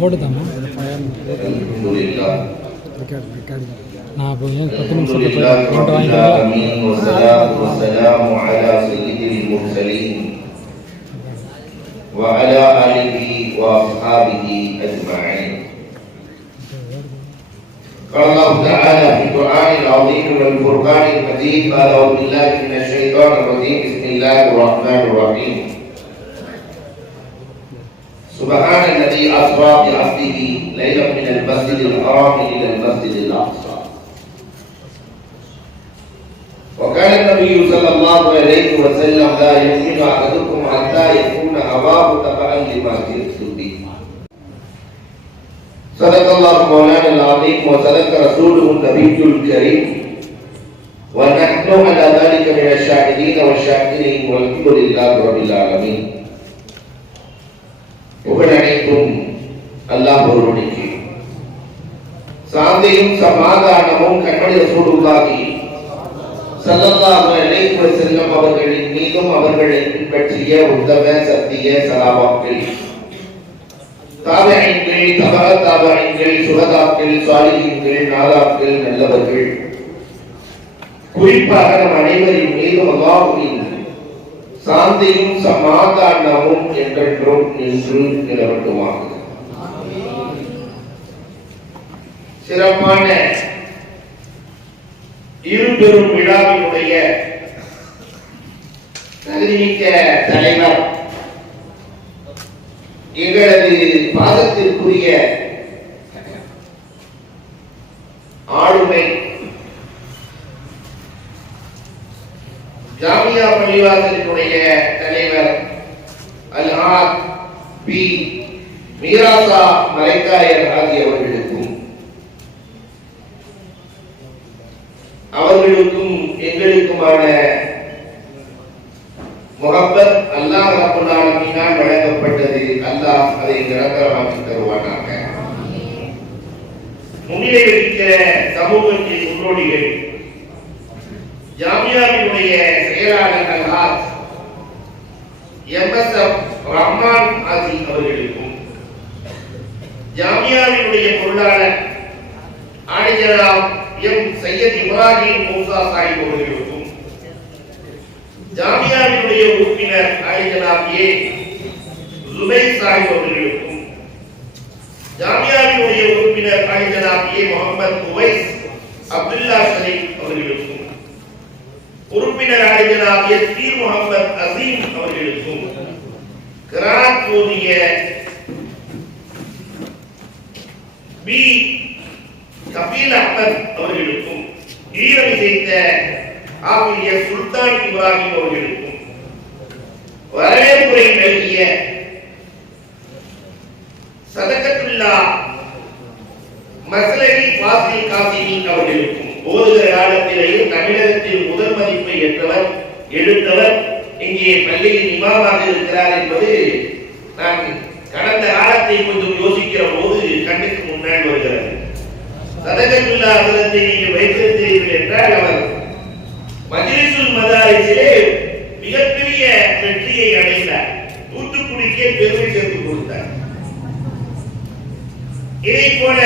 ஓடுதாம்மா நான் இப்போ 10 நிமிஷத்துக்கு وعلى آله وأصحابه أجمعين. قال الله تعالى في القرآن العظيم والفرقان المجيد قال أعوذ بالله من الشيطان الرجيم بسم الله الرحمن الرحيم سبحان الذي أسرى بعبده ليلا من المسجد الحرام إلى المسجد الأقصى. وكان النبي صلى الله عليه وسلم لا يؤمن أحدكم حتى يكون هواه تبعا لما جئت به. صدق الله مولانا العظيم وصدق رسوله النبي الكريم ونحن على ذلك من الشاهدين والشاكرين والحمد لله رب العالمين. புகழனைத்தும் அல்லாஹ் ஒருவனுக்கு, சாந்தியும் சமாதானமும் கண்மணி ரசூலுல்லாஹி ஸல்லல்லாஹு அலைஹி வஸல்லம் அவர்களின் மீதும் அவர்களை பின்பற்றிய உத்தம சத்திய சஹாபாக்கள், தாபிஈன்கள், தபஅ தாபிஈன்கள், சுஹதாக்கள், சாலிஹீன்கள், நாதாக்கள், நல்லவர்கள், குறிப்பாக நம் அனைவரின் மீதும் அல்லாஹ்வின் சாந்தியும் சமாதானமும் என்றென்றும் நின்று நிலவட்டுமாக. சிறப்பான இருபெரும் விழாவினுடைய தகுதிமிக்க தலைவர், எங்களது பாதத்திற்குரிய ஆளுமை, ஜாமியா பள்ளிவாசலினுடைய தலைவர் அல்-ஹாஜ் பி மீராசா மலைக்காயர் ஆகியவர்களுக்கும் அவர்களுக்கும் எங்களுக்குமான முஹப்பத் அல்லாஹ் ரப்பல் ஆலமீனால் வழங்கப்பட்டது. அல்லாஹ் அதை நிரந்தரமாக்கி தருவானாக. முன்னிலை வகிக்கிற சமூகத்தின் முன்னோடிகள், ஜாமியாவினுடைய செயலாளர் அல்-ஹாஜ் எம்.எஸ்.எஃப். ரஹ்மான் ஆசி அவர்களுக்கும், ஜாமியாவினுடைய பொருளாளர் ஆடிஜனாப் எம். சையத் இப்ராஹிம் மூசா சாஹிப் அவர்களுக்கும், ஜாமியாவினுடைய உறுப்பினர் ஆடிஜனாப் ஏ. ஜுபைர் சாஹிப் அவர்களுக்கும், ஜாமியாவினுடைய உறுப்பினர் ஆடிஜனாப் ஏ. முகமது உவைஸ் அப்துல்லா ஷரீப் அவர்களுக்கும், உறுப்பினர் ஆடிஜனாப் எஸ். பீர் முகமது அசீம் அவர்களுக்கும், கிராத் ஓதிய பி. கபீல் அஹ்மத் அவர்களுக்கும், ஈரம் செய்த ஆசிரியர் சுல்தான் இப்ராஹிம் அவர்களுக்கும், வரவேற்புரை நல்கிய சதகத்துல்லா மஸ்லகி ஃபாசில் காசிமி அவர்களுக்கும், ஓதுகிற காலத்திலேயே தமிழகத்தில் முதல் மதிப்பை ஏற்றவர் எடுத்தவர் இங்கே பள்ளியின் இமாமாக இருக்கிறார் என்பது நான் கடந்த காலத்தை கொஞ்சம் யோசிக்கிற போது கண்ணுக்கு முன்னாடி வருகிறது. சதகத்துல்லா ஹதரத்தை நீங்கள் வைத்திருக்கிறீர்கள் என்றால் அவர் மஜ்லிஸுல் மதாரிஸிலே மிகப்பெரிய வெற்றியை அடைந்தார். தூத்துக்குடிக்கே பெருமை சேர்த்து கொடுத்தார். இதை போல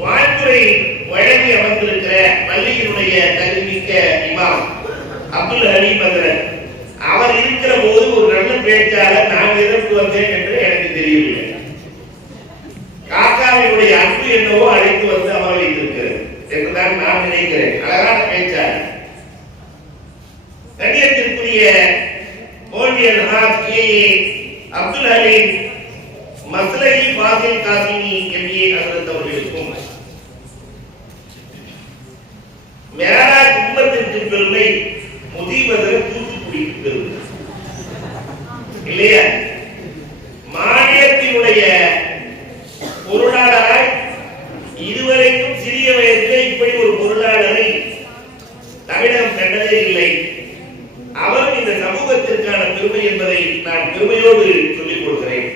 வாழ்த்துறை வழங்கி அமர்ந்திருக்கிற பள்ளியினுடைய தகுதிமிக்க இமாம் அப்துல் ஹலீம் ஹதரத், அவர் இருக்கிற போது ஒரு நல்ல பேச்சாளர் நான் எதற்கு வந்தேன் என்று எனக்கு தெரியவில்லை. காக்காவினுடைய அன்பு என்னவோ அழைத்து வந்து அமர வைத்திருக்கிறது என்றுதான் நான் நினைக்கிறேன். அழகான பேச்சாளர். கண்ணியத்திற்குரிய மௌலவி அல்-ஹாஜ் ஏ. அப்துல் ஹலீம் மஸ்லகி ஃபாசில் காசிமி எம்.ஏ. ஹதரத் அவர்களுக்கும், மேராஜ் உம்மத்திற்கு பெருமை, முதீபதர் தூத்துக்குடிக்கு பெருமை இல்லையா? மாநிலத்தினுடைய பொருளாளராய் இதுவரைக்கும் சிறிய வயதிலே இப்படி ஒரு பொருளாளரை தமிழகம் கண்டதே இல்லை. அவர் இந்த சமூகத்திற்கான பெருமை என்பதை நான் பெருமையோடு சொல்லிக் கொடுக்கிறேன்.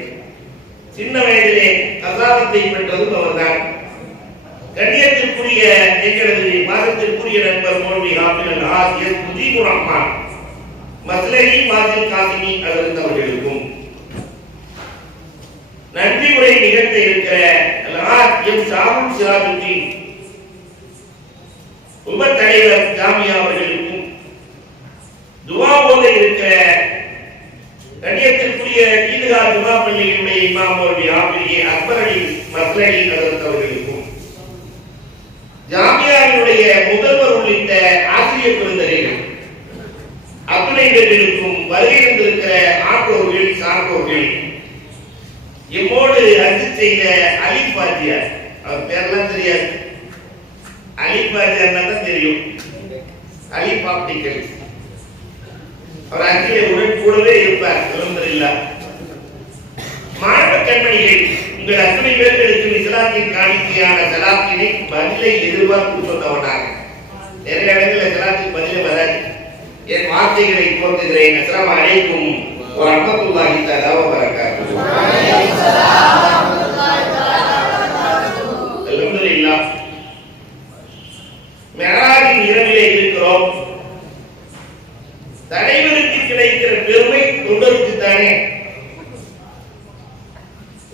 சின்ன வயதிலே கசாபத்தை பெற்றதும் அவர்தான். கண்ணியத்திற்குரிய எங்களது மாதத்திற்குரிய நண்பர் மௌலவி ஹாஃபிஸ் அல்-ஹாஜ் எஸ். முஜீபுர் ரஹ்மான் மஸ்லகி ஃபாசில் காசிமி அவர்களுக்கும், நன்றி உரை நிகழ்த்த இருக்கிற எம் சாகுல் சிராஜுத்தீன் உப தலைவர் ஜாமியா அவர்களுக்கும், துவா ஓத இருக்கிற கண்ணியத்திற்குரிய ஈதுகா துவா பள்ளியினுடைய இமாம் அவருடைய ஆசிரியை அக்பர் அலி மஸ்லி அவர்களுக்கும், ஜாமியாவினுடைய முதல்வர் உள்ளிட்ட ஆசிரியர் பெருந்தகைகள் அத்துணைகளுக்கும் வருகை இருந்திருக்கிற ஆற்றோர்கள் சான்றோர்கள், எம்மோடு அஞ்சு செய்த அலி பாத்தியார், அவர் பேரெல்லாம் தெரியாது, அலி பாத்தியார் தான் தெரியும், அலி பாப்டிக்கல், அவர் அஞ்சிலே உடன் கூடவே இருப்பார். அல்ஹம்துலில்லாஹ். மாணவ கண்மணிகள், உங்கள் அத்தனை பேர்களுக்கு இஸ்லாத்தின் காணிக்கையான சலாத்தினை பதிலை எதிர்பார்த்து சொன்னவனாக நிறைய இடங்களில் சலாத்தின் பதிலே வராது. என் வார்த்தைகளை போக்குகிறேன். அஸ்ஸலாமு அலைக்கும் வரஹ்மத்துல்லாஹி தஆலா வ பரகாத்துஹு. அல்ஹம்துலில்லாஹ். மிஅராஜின் இரவிலே இருக்கிறோம். தலைவருக்கு கிடைக்கிற பெருமை தொண்டருக்கு தானே.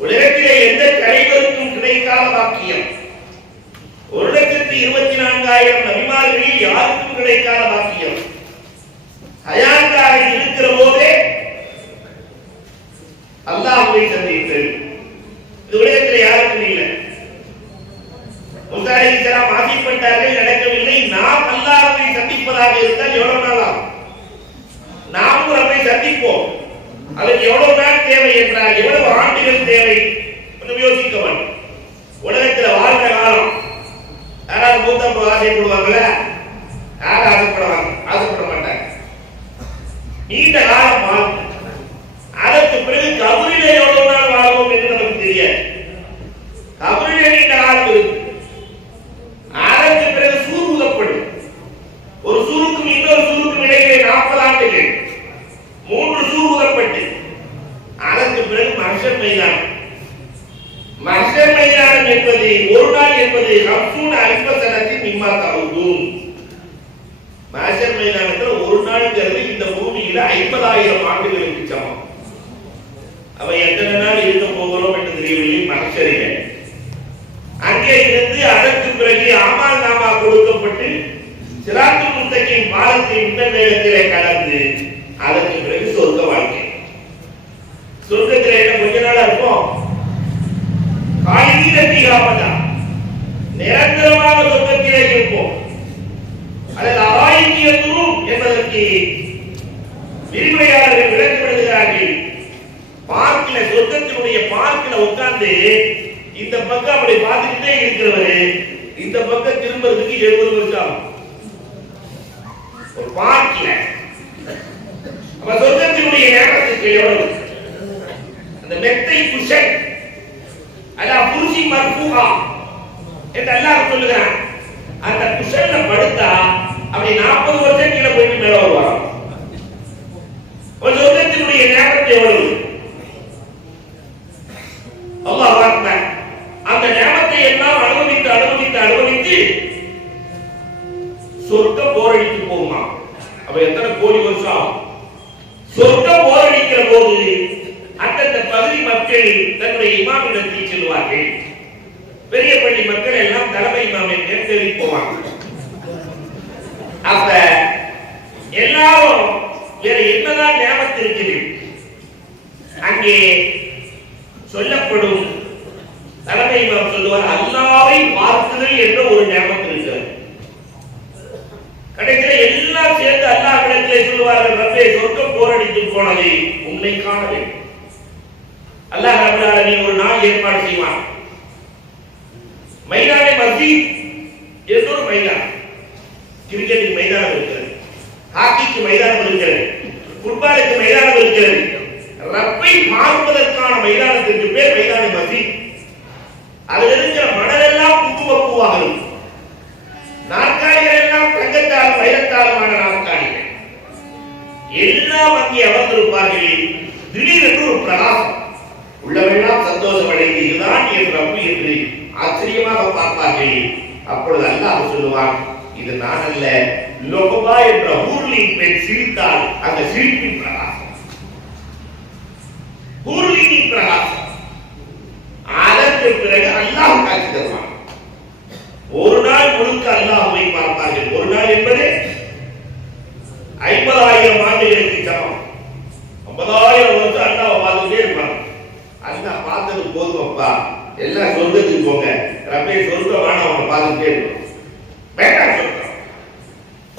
உலகத்திலே எந்த தலைவருக்கும் கிடைக்காத பாக்கியம் 1,24,000 நபிமார்களில் யாருக்கும் கிடைக்காத பாக்கியம். ஹயாத்தாக இருக்கிற போதே அல்லாஹ்வை சந்தித்தல் இது உலகத்தில் யாருக்கும் இல்லை. மூசா அலைஹிஸ்ஸலாம் ஆசைப்பட்டார்கள், நடக்கவில்லை. நாம் அல்லாஹ்வை சந்திப்பதாக இருந்தால் எவ்வளவு நாள் ஆகும்? நாம் ரப்பை சந்திப்போம். அதுக்கு எவ்வளவு நாள் தேவை என்றால் எவ்வளவு ஆண்டுகள் தேவை கொஞ்சம் யோசிக்க வேண்டும். உலகத்தில் வாழ்ந்த காலம் யாராவது மூத்த ஆசைப்படுவாங்கள? யாரும் ஆசைப்பட மாட்டாங்க. நீண்ட காலம் வாழ்ந்து அதற்கு பிறகு கபரிலே எவ்வளவு நாள் வாழ்வோம் என்று நமக்கு தெரியாது. கபரிலே நீண்ட காலம் இருக்கு. அதற்கு பிறகு சூர் ஊதப்படும். ஒரு சூருக்கும் இன்னொரு சூருக்கும் இடையிலே 40 ஆண்டுகள் 3 சூர் ஊதப்பட்டு அதற்கு பிறகு மஹ்ஷர் மைதானம். மஹ்ஷர் மைதானம் என்பது ஒரு நாள் என்பது 50 அல்ஃப சனத்தின் மிம்மா தஊதுன். மஹ்ஷர் மைதானத்தில் ஒரு நாள்ங்கிறது இந்த பூமியில 50,000 ஆண்டுகளுக்கு சமம். அவை எத்தனை நாள் இருக்க போகிறோம் என்று தெரியவில்லை. மஹ்ஷரிலே அங்கே இருந்து அதற்கு பிறகு ஆமால் நாமா கொடுக்கப்பட்டு சிராத்துல் முஸ்தகீம் பாலத்தை இந்த வேகத்திலே கடந்து அதற்கு பிறகு சொர்க்க வாழ்க்கை. சொர்க்கத்தில் என்ன கொஞ்ச நாளா இருக்கும்? காலிதீனத்திகாமதா நிரந்தரமாக சொர்க்கத்திலே இருப்போம். அதில் அராயிக்கியத்தும் என்பதற்கு விரிவுரையாளர்கள் விளக்கப்படுகிறார்கள். பார்க்கில் சொர்க்கத்தினுடைய பார்க்கில் உட்கார்ந்து இந்த பக்கம் அப்படி பார்த்துக்கிட்டே இருக்கிறவரு இந்த பக்கம் திரும்புறதுக்கு 70 வருஷம் ஆகும். ஒரு பார்க்கில அப்ப சொர்க்கத்தினுடைய நேரத்துக்கு எவ்வளவு? அந்த மெத்தை குஷன் அலா குர்சி மர்ஃபூஆ என்று அல்லாஹ் சொல்லுகிறான். அந்த குஷன்ல படுத்தா அப்படி 40 வருஷம் கீழே போயிட்டு மேல வருவாங்க. ஒரு சொர்க்கத்தினுடைய நேரத்தை எவ்வளவு? அல்லாஹ் அக்பர். அந்த நேரத்தை எல்லாம் அனுபவித்து சொர்க்கம் போரடித்து போகுமா? அப்ப எத்தனை கோடி வருஷம்? சொர்க்கம் போரடிக்கிற போது அந்தந்த பகுதி மக்கள் தன்னுடைய இமாமிடத்தில் செல்வார்கள். பெரிய பள்ளி மக்கள் எல்லாம் தலைமை இமாமை தேடி போவாங்க. அப்ப எல்லாரும் வேற என்னதான் ஞாபகம் இருக்குது அங்கே சொல்லப்படும். தலைமை இமாம் சொல்லுவார், அல்லாஹ்வை பார்க்குதல் என்ற ஒரு ஞாபகம் இருக்கிறது. கடைசியில் எல்லாம் சேர்ந்து அல்லாஹ்விடத்திலே சொல்லுவார்கள், ரப்பே சொர்க்கம் போரடித்து போனதை உன்னை காண வேண்டும். அல்லாஹ் ரப்பல் ஆலமீன் ஒரு நாள் ஏற்பாடு செய்வான். மைதானே மஸ்ஜித் என்ற ஒரு மைதானம். கிரிக்கெட்டுக்கு மைதானம் இருக்கிறது, ஹாக்கிக்கு மைதானம் இருக்கிறது, ஃபுட்பாலுக்கு மைதானம் இருக்கிறது. ரப்பை பார்ப்பதற்கான மைதானத்திற்கு பேர் மைதானே மஸ்ஜித். அதில் இருக்கிற மணலெல்லாம் குங்குமப்பூவாக இருக்கும். நாற்காலிகள் எல்லாம் தங்கத்தால் வைரத்தாலுமான நாற்காலிகள் எல்லாம் அங்கே அமர்ந்திருப்பார்கள். திடீரென்று ஒரு பிரகாசம், உள்ளவெல்லாம் சந்தோஷம் அடைந்து இதுதான் என் ரப்பு என்று ஆச்சரியமாக பார்ப்பார்கள். அப்பொழுது அல்லாஹ் சொல்லுவான், இது நான் அல்ல, லோகபா என்ற ஊர்லின் பெண் சிரித்தால் அந்த சிரிப்பின் பிரகாசம், ஊர்லின் பிரகாசம். 50,000 ஆண்டுகளுக்கு சமம். 50,000 வருஷம் அல்லாஹ் பார்த்துட்டே இருப்பாங்க. அல்லாஹ் பார்த்தது போதுமப்பா, எல்லாம் சொர்க்கத்துக்கு போங்க, ரப்பே சொர்க்கமான அவனை பார்த்துட்டே இருக்கணும். வேண்டாம் சொர்க்கம்,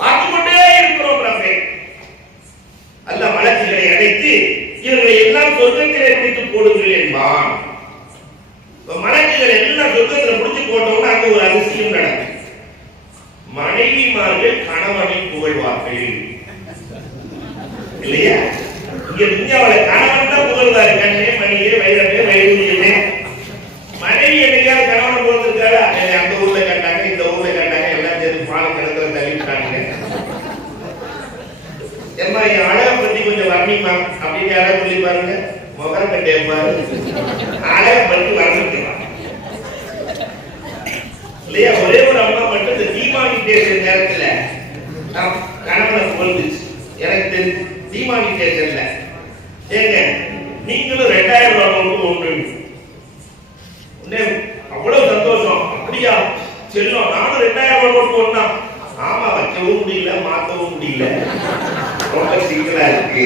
பார்த்து கொண்டே இருக்கிறோம் ரப்பே. அல்லாஹ் மலக்குகளை அழைத்து இவர்களை எல்லாம் சொர்க்கத்திலே பிடித்து போடுங்கள் என்பான். மலக்குகள் எல்லாம் சொர்க்கத்தில் பிடிச்சு போட்டோம்னா அங்க ஒரு அதிசயம் நடக்கும். மனைவிமார்கள் கணவனை புகழ்வார்கள் இல்லையா? இங்க துன்யாவுல கணவன் தான் புகழ்வாரு. கண்ணே மணியே வைரமே வைரூரியமே. மனைவி என்னைக்காவது கணவன் புகழ்ந்திருக்காரா? அந்த ஊர்ல கேட்டாங்க, இந்த ஊர்ல கேட்டாங்க, எல்லாம் சேர்ந்து பாலம் கிடத்துல தள்ளிவிட்டாங்க. ஏமா என் அழகை பத்தி கொஞ்சம் வர்ணிமா அப்படின்னு யாராவது சொல்லி பாருங்க. முகம் கட்டேப்பாரு, அழகை பற்றி வர்ணிக்கலாம் இல்லையா? ஒரே ஒரு அம்மா மட்டும் இந்த தீபாவளி பேசுற நேரத்துல கணவனை புகழ்ந்துச்சு. எனக்கு தெரிஞ்சு தீபாவளி பேசல ஏங்க நீங்களும் 2000 ரூபாய் ஒன்று அவ்வளவு சந்தோஷம். அப்படியா செல்லும், நானும் 2000 ரூபாய் ஒண்ணா. ஆமா, வைக்கவும் முடியல, மாற்றவும் முடியல, ரொம்ப சிக்கலா இருக்கு.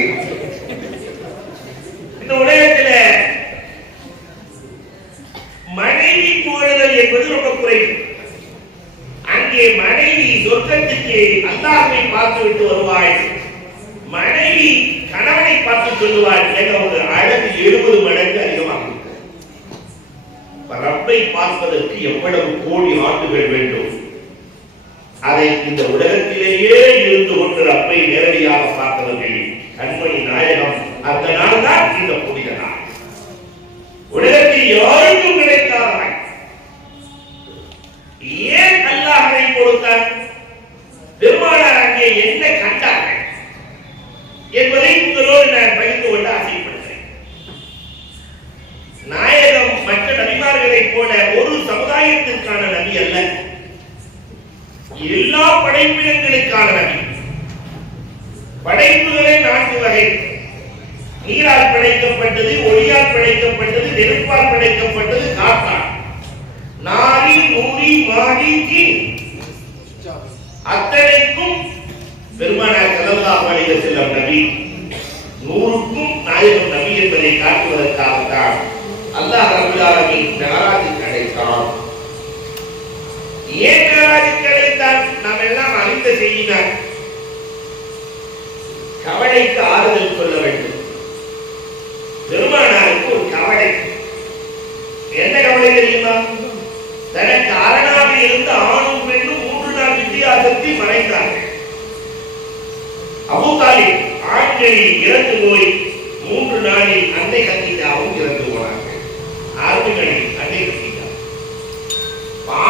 இந்த உலகத்துல மனைவி புகழுதல் என்பது ரொம்ப குறைவு. அங்கே மனைவி சொர்க்கத்துக்கு அல்லாஹ்வை பார்த்து விட்டு வருவாள், மனைவி கணவனை பார்த்து சொல்லுவாள். ஒரு அழகு 70 மடங்கு அதிகமாகும். ரப்பை பார்ப்பதற்கு எவ்வளவு கோடி ஆண்டுகள் வேண்டும்? அதை இந்த உலகத்திலேயே இருந்து கொண்டு ரப்பை நேரடியாக பார்த்தவர்கள் கண்மணி நாயகம். அந்த நாள் தான் இந்த புனித நாள். உலகத்தில் யாருக்கும் கிடைக்காத நாள். ஏன் அல்லாஹ் அதை கொடுத்தான்? பெருமானார் அங்கே என்ன கண்டார்கள் என்பதை உங்களோடு நான் பகிர்ந்து கொள்ள ஆசைப்படுகிறேன். நாயகம் மற்ற நபிமார்களை போல ஒரு சமுதாயத்திற்கான நபி அல்ல, எல்லா படைப்பினங்களுக்கான நபி. படைப்புகளே 4 வகை. நீரால் படைக்கப்பட்டது, ஒளியால் படைக்கப்பட்டது, நெருப்பால் படைக்கப்பட்டது, காற்றால். நாரி நூறி மாறி தீன் அத்தனைக்கும் பெருமானார் ஸல்லல்லாஹு அலைஹி வஸல்லம் நபி. 100க்கும் நாயகம் நபி என்பதை காட்டுவதற்காகத்தான் அல்லாஹ் ரப்பல் ஆலமீன் மிஅராஜுக்கு அழைத்தான். ஏன் மிஅராஜுக்கு அழைத்தான்? நாம் எல்லாம் அறிந்த செய்திதான். கவலைக்கு ஆறுதல் சொல்ல வேண்டும். பெருமானாருக்கு ஒரு கவலை. என்ன கவலை தெரியுமா? தனக்கு அரணாக இருந்த ஆணும் பெண்ணும் 3 நாள் வித்தியாசத்தில் மறைந்தார்கள். அபூ தாலிப் ஆண்களில் இறந்து போய் 3 நாளில் அன்னை கத்தீஜாவும் இறந்து போனார்கள். ஆண்களில் அன்னை கத்தீஜா.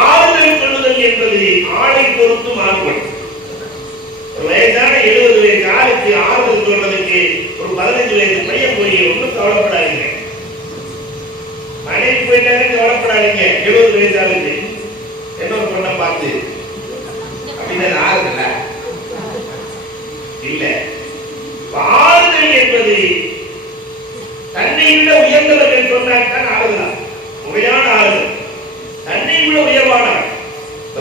ஆறுதல் சொல்லுதல் என்பது ஆணை பொறுத்து மாறுபடும். ஒரு வயதான 70 வயது ஆளுக்கு ஆறுதல் சொல்வதற்கு ஒரு 15 வயது பையன் போய் ஒன்றும் கவலைப்படாதீங்க, மனைவி போயிட்டாங்க கவலைப்படாதீங்க, 70 வயது ஆளுக்கு என்ன பொண்ணை பார்த்து அப்படின்னு ஆறுதல்ல இல்ல. ஆறுதல் என்பது தன்னை விட உயர்ந்தவர்கள் சொன்னால்தான் ஆறுதல், உண்மையான ஆறுதல். தன்னை விட உயர்வானார்,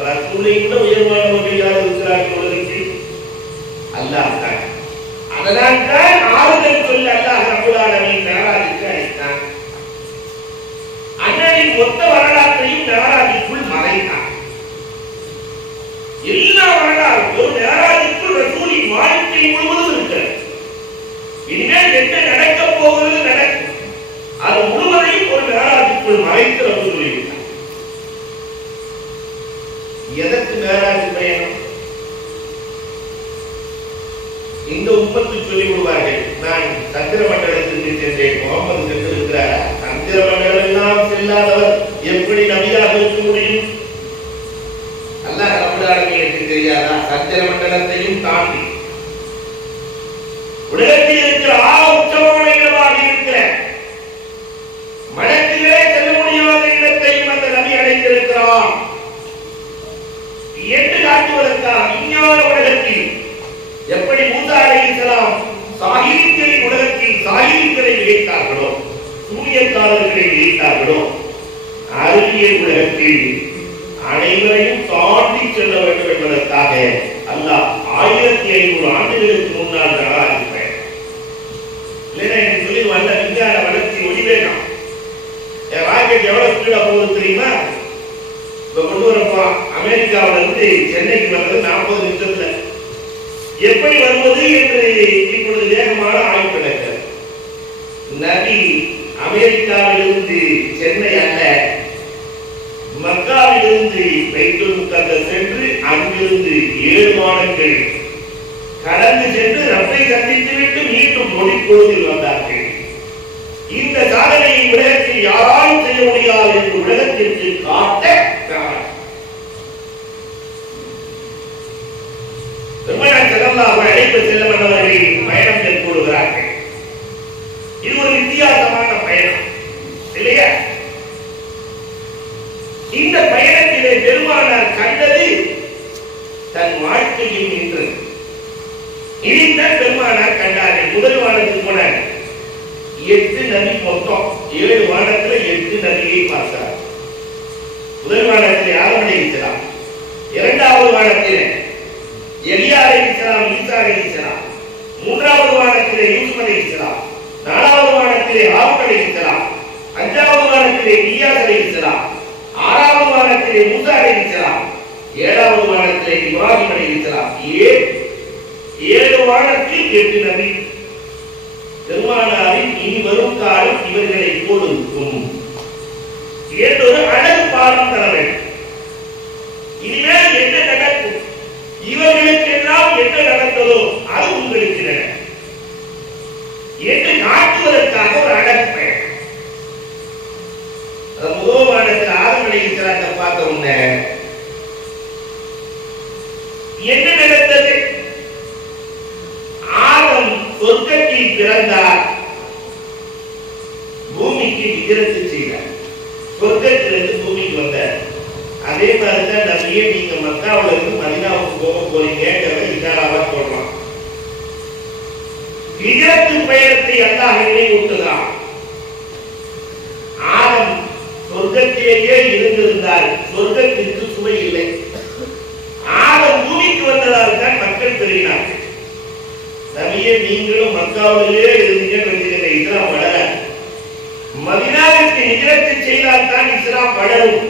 ரசூலை விட உயர்வானவர்கள் யார் இருக்கிறார்கள் உலகத்தில்? அல்லாஹ் தான். அதனால் தான் ஆறுதல் சொல்ல அல்லாஹ் ரப்பல் ஆலமீன் மிஅராஜுக்கு அழைத்தான். அண்ணனின் மொத்த வரலாற்றையும் மிஅராஜுக்குள் மறைத்தான். எல்லா வரலாறும் ஒரு மிஅராஜுக்குள் ரசூலின் வாழ்க்கை முழுவதும் இருக்கிறது. இனிமேல் என்ன நடக்கப் போகிறது நடக்கும், அது முழுவதையும் ஒரு மிஅராஜுக்குள் மறைத்து ரசூல் சொல்லிவிட்டார். எதற்கு மிஅராஜ் பயணம்? இந்த உம்மத்து சொல்லி விடுவார்கள், நான் சந்திர மண்டலத்திற்கு சென்றேன், முகமது சென்றிருக்கிறார். சந்திர மண்டலம் எல்லாம் செல்லாதவர் எப்படி நபியாக இருக்க முடியும்? அல்லாஹ் ரப்பல் ஆலமீனுக்கு தெரியாதா? சந்திர மண்டலத்தையும் தாண்டி உலகத்தில் இருக்கிற உச்சமான இடமாக இருக்கிற மனத்திலே செல்ல முடியாத இடத்தையும் அந்த நபி அடைந்திருக்கிறார் என்று காட்டுவதற்காக விஞ்ஞான உலகத்தில் எப்படி மூசா அலைஹிஸ்ஸலாம் சாகித்யத்தின் உலகத்தில் சாகித்யங்களை விளைத்தார்களோ, சூரியக்காரர்களை விளைத்தார்களோ, அறிவியல் உலகத்தில் அனைவரையும் தாண்டி செல்ல வேண்டும் என்பதற்காக அல்லாஹ் 1500 ஆண்டுகளுக்கு முன்னால் ராக்கெட் எவ்வளவு ஸ்பீடா போகுது தெரியுமா? இப்ப கொண்டு வரப்போ அமெரிக்காவில இருந்து சென்னைக்கு வர்றது 40 நிமிஷத்துல. எப்படி வருவது என்று இப்பொழுது வேகமான ஆய்வு நடக்கிறது. நபி அமெரிக்காவிலிருந்து சென்னை அல்ல, மக்காவிலிருந்து பைத்துல் முகத்தஸ் சென்று அங்கிருந்து 7 மாதங்கள் கடந்து சென்று ரப்பை சந்தித்துவிட்டு மீண்டும் நொடிப்பொழுதில் வந்தார்கள். இந்த சாதனையை உலகத்தில் யாராலும் செய்ய முடியாது என்று உலகத்திற்கு காட்ட பெருமானார் ஸல்லல்லாஹு அலைஹி வஸல்லம் அவர்கள் பயணம் மேற்கொள்கிறார்கள். இது ஒரு வித்தியாசமான பயணம் இல்லையா? இந்த பயணத்திலே பெருமானார் கண்டது தன் வாழ்க்கையில் நின்று இனிதான் பெருமானார் கண்டார்கள். முதல் வானத்துக்கு போனார். 8 நபி மொத்தம் 7 வானத்துல 8 நபியை பார்த்தார். முதல் வானத்திலே ஆதம் அலைஹிஸ்ஸலாம், இரண்டாவது வானத்திலே எலியா அலைஹிஸ்ஸலாம், ஈசா அலைஹிஸ்ஸலாம், மூன்றாவது வானத்திலே யூசுப் அலைஹிஸ்ஸலாம், நாலாவது வானத்திலே ஹாரூன் அலைஹிஸ்ஸலாம், அஞ்சாவது வானத்திலே இலியாஸ் அலைஹிஸ்ஸலாம், ஆறாவது வானத்திலே மூசா அலைஹிஸ்ஸலாம், ஏழாவது வானத்திலே இப்ராஹிம் அலைஹிஸ்ஸலாம். 7 வானத்தில் 8 நபி. பெருமானாரின் இனி வரும் காலம் இவர்களை போலும் என்றொரு அழகு பாடம் தர வேண்டும். இனிமேல் என்ன நடக்கும், இவர்களுக்கு எல்லாம் என்ன நடந்ததோ அது உங்களுக்கு நடக்கும் என்று காட்டுவதற்காக ஒரு அழகு பயணம். முதல் வானத்தில் ஆதம் அலைஹிஸ்ஸலாத்தை பார்த்த உடனே என்ன நடந்தது? ஆதம் சொர்க்கத்தில் பிறந்தார், பூமிக்கு ஹிஜ்ரத் செய்தார், சொர்க்கத்திலிருந்து பூமிக்கு வந்தார். அதே மாதிரிதான் நபியே நீங்க மக்காவுல இருந்து மதீனாவுக்கு போக போறீங்கிறத இஷாராவா சொல்றான். ஹிஜ்ரத் பயணத்தை அல்லாஹ் நினைவூட்டுகிறான். ஆதம் சொர்க்கத்திலேயே இருந்திருந்தால் சொர்க்கத்திற்கு சுவை இல்லை. ஆதம் பூமிக்கு வந்ததால் தான் மக்கள் பெருகினார்கள். நபியே நீங்களும் மக்காவிலேயே இருந்தீங்க, இஸ்லாம் வளர. மதீனாவிற்கு ஹிஜ்ரத் செய்தால் தான் இஸ்லாம் வளரும்.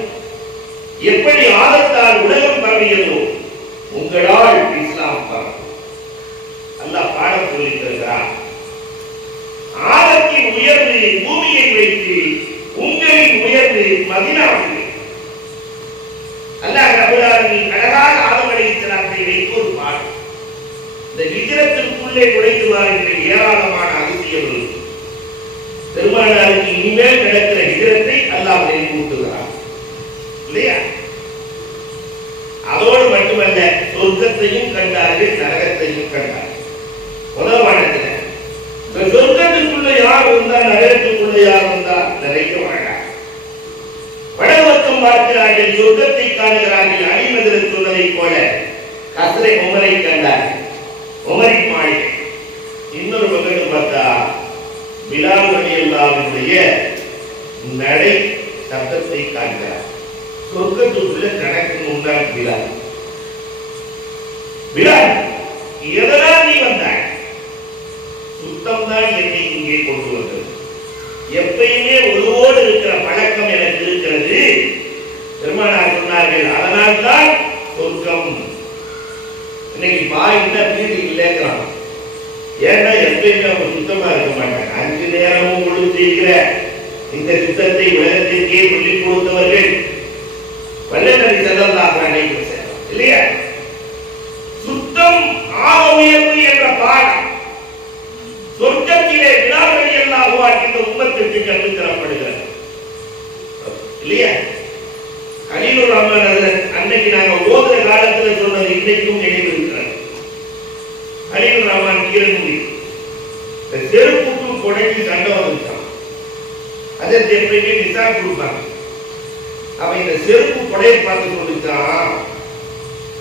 எப்படி ஆதத்தால் உலகம் பரவியதோ உங்களால் இஸ்லாம் பரவும். அல்லாஹ் பாடம் சொல்லித் தருகிறார். ஆதத்தின் உயர்வு பூமியை வைத்து, உங்களின் உயர்வு மதீனாவில். அல்லாஹ் ரப்பல் ஆலமீன் அழகாக ஆதம் அலைஹிஸ்ஸலாத்தை வைத்து ஒரு பாடம். இந்த ஹிஜ்ரத்திற்குள்ளே நுழைந்து வாருகிற ஏராளமான அதிசயங்கள் பெருமானாருக்கு இனிமேல் நடக்கிற ஹிஜ்ரத்தை அல்லாஹ் நினைவூட்டுகிறார் இல்லையா? அதோடு மட்டுமல்ல, சொர்க்கத்தையும் கண்டார்கள், நரகத்தையும் கண்டார்கள். முதல் வானத்தில் சொர்க்கத்துக்குள்ள யார் இருந்தா, நரகத்துக்குள்ள யார் இருந்தா, நிறைய வாழ்கிறார். வடபக்கம் பார்க்கிறார்கள், சொர்க்கத்தை காணுகிறார்கள். அலிமதில் சொன்னதை போல கஸ்ரை உமரை கண்டார்கள், உமரின் மாளிகை. இன்னொரு பக்கத்தில் பார்த்தா பிலால் ரலியல்லாஹுவுடைய நடை சத்தத்தை காண்கிறார். சொர்க்கத்துக்குள்ள கணக்கு முன்னாள் பிலால். பிலால், எதனால் நீ வந்தாய்? சுத்தம் தான் என்னை இங்கே கொண்டு வந்தது. எப்பயுமே ஒருவோடு இருக்கிற பழக்கம் எனக்கு இருக்கிறது. பெருமானார் சொன்னார்கள், அதனால் தான் சொர்க்கம். இன்னைக்கு பாய்ந்த வீடு இல்லைங்கிறான். ஏன்னா எப்பயுமே அவங்க சுத்தமா இருக்க மாட்டாங்க. 5 நேரமும் ஒழுங்கு செய்கிற இந்த சுத்தத்தை உலகத்திற்கே சொல்லிக் கொடுத்தவர்கள் வல்லநபி ஸல்லல்லாஹு அலைஹி வஸல்லம் இல்லையா? சுத்தம் ஆக உயர்வு என்ற பாடம் சொர்க்கத்திலே பிலால் ரலியல்லாஹு அன்ஹு இந்த உம்மத்திற்கு கற்றுத் தரப்படுகிறது இல்லையா? கலீலுர் ரஹ்மான் அன்னைக்கு நாங்க ஓதுற காலத்துல சொன்னது இன்னைக்கும் நினைவு இருக்கிறது. கலீலுர் ரஹ்மான் கீழமுடி செருப்புக்கும் கொடைக்கு சண்டை வந்துட்டான். அதற்கு எப்பயுமே நிசா கொடுப்பாங்க. அவன் இந்த செருப்பு கொடையை பார்த்து சொல்லிட்டான்,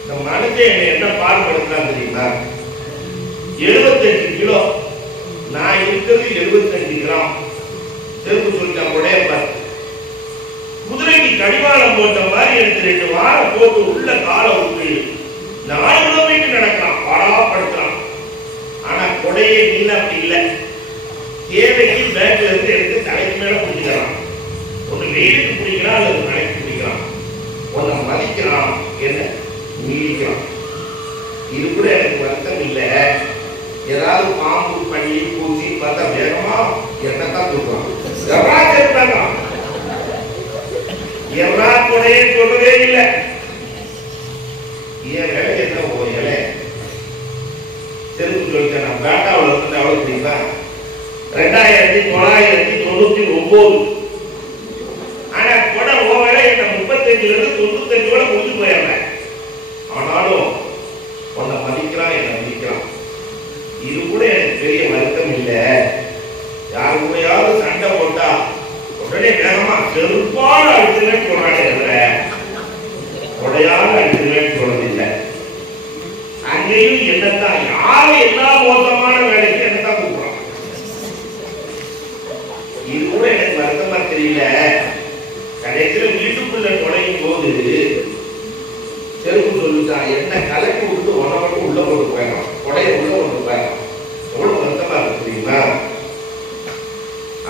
இந்த மனுஷன் என்ன பாடுபடுத்தான் தெரியுமா? 75 கிலோ, நான் இருக்கிறது 75 கிராம். செருப்பு சொல்லிட்டான் கொடையை பார்த்து. குதிரைக்கு கடிவாளம் போட்ட மாதிரி எடுத்து 2 வாரம் போட்டு உள்ள காலை விட்டு 4 கிலோமீட்டர் நடக்கிறான், பாடாப்படுத்துறான். ஆனா கொடையே நீல அப்படி இல்லை. தேவைக்கு பேக்ல இருந்து எடுத்து தலைக்கு மேல பிடிச்சிக்கிறான். ஒண்ணு வெயிலுக்கு பிடிக்கிறான் அல்லது மழைக்கு பிடிக்கிறான், உன்னை மதிக்கிறான், என்ன நீடிக்கிறான். இது கூட எனக்கு வருத்தம் இல்லை. ஏதாவது பாம்பு பண்ணி பூச்சி பார்த்தா வேகமா என்னத்தான் சொல்றான், எல்லாருடைய சொல்றதே இல்லை. என் வேலை என்ன போயல செருப்பு சொல்லிட்டேன். நான் பேட்டாவில் இருந்து அவ்வளவு தெரியுமா 2999. ஆனா கூட வேலை என்ன 35 இருந்து 95 முடிஞ்சு போயிடுறேன். ஆனாலும் உன்னை மதிக்கிறான், என்னை மதிக்கிறான். இது கூட எனக்கு பெரிய வருத்தம் இல்லை. யாரு கூடயாவது சண்டை போட்டா உடனே வேகமா செருப்பால் அடிச்சுன்னு சொல்றாங்க, உடையாத அடிச்சுன்னு சொல்றதில்லை. அங்கேயும் என்னத்தான் யாரு எல்லா மோசமான வேலைக்கு என்னத்தான் கூப்பிடுறாங்க. இது கூட எனக்கு வருத்தமா தெரியல. கடைசியில் வீட்டுக்குள்ள நுழையும் போது செருப்பு சொல்லிட்டான், என்ன கலக்கி விட்டு உன மட்டும் உள்ள கொண்டு போயிடும், உடைய உள்ள கொண்டு போயிடும். எவ்வளவு வருத்தமா இருக்கு தெரியுமா?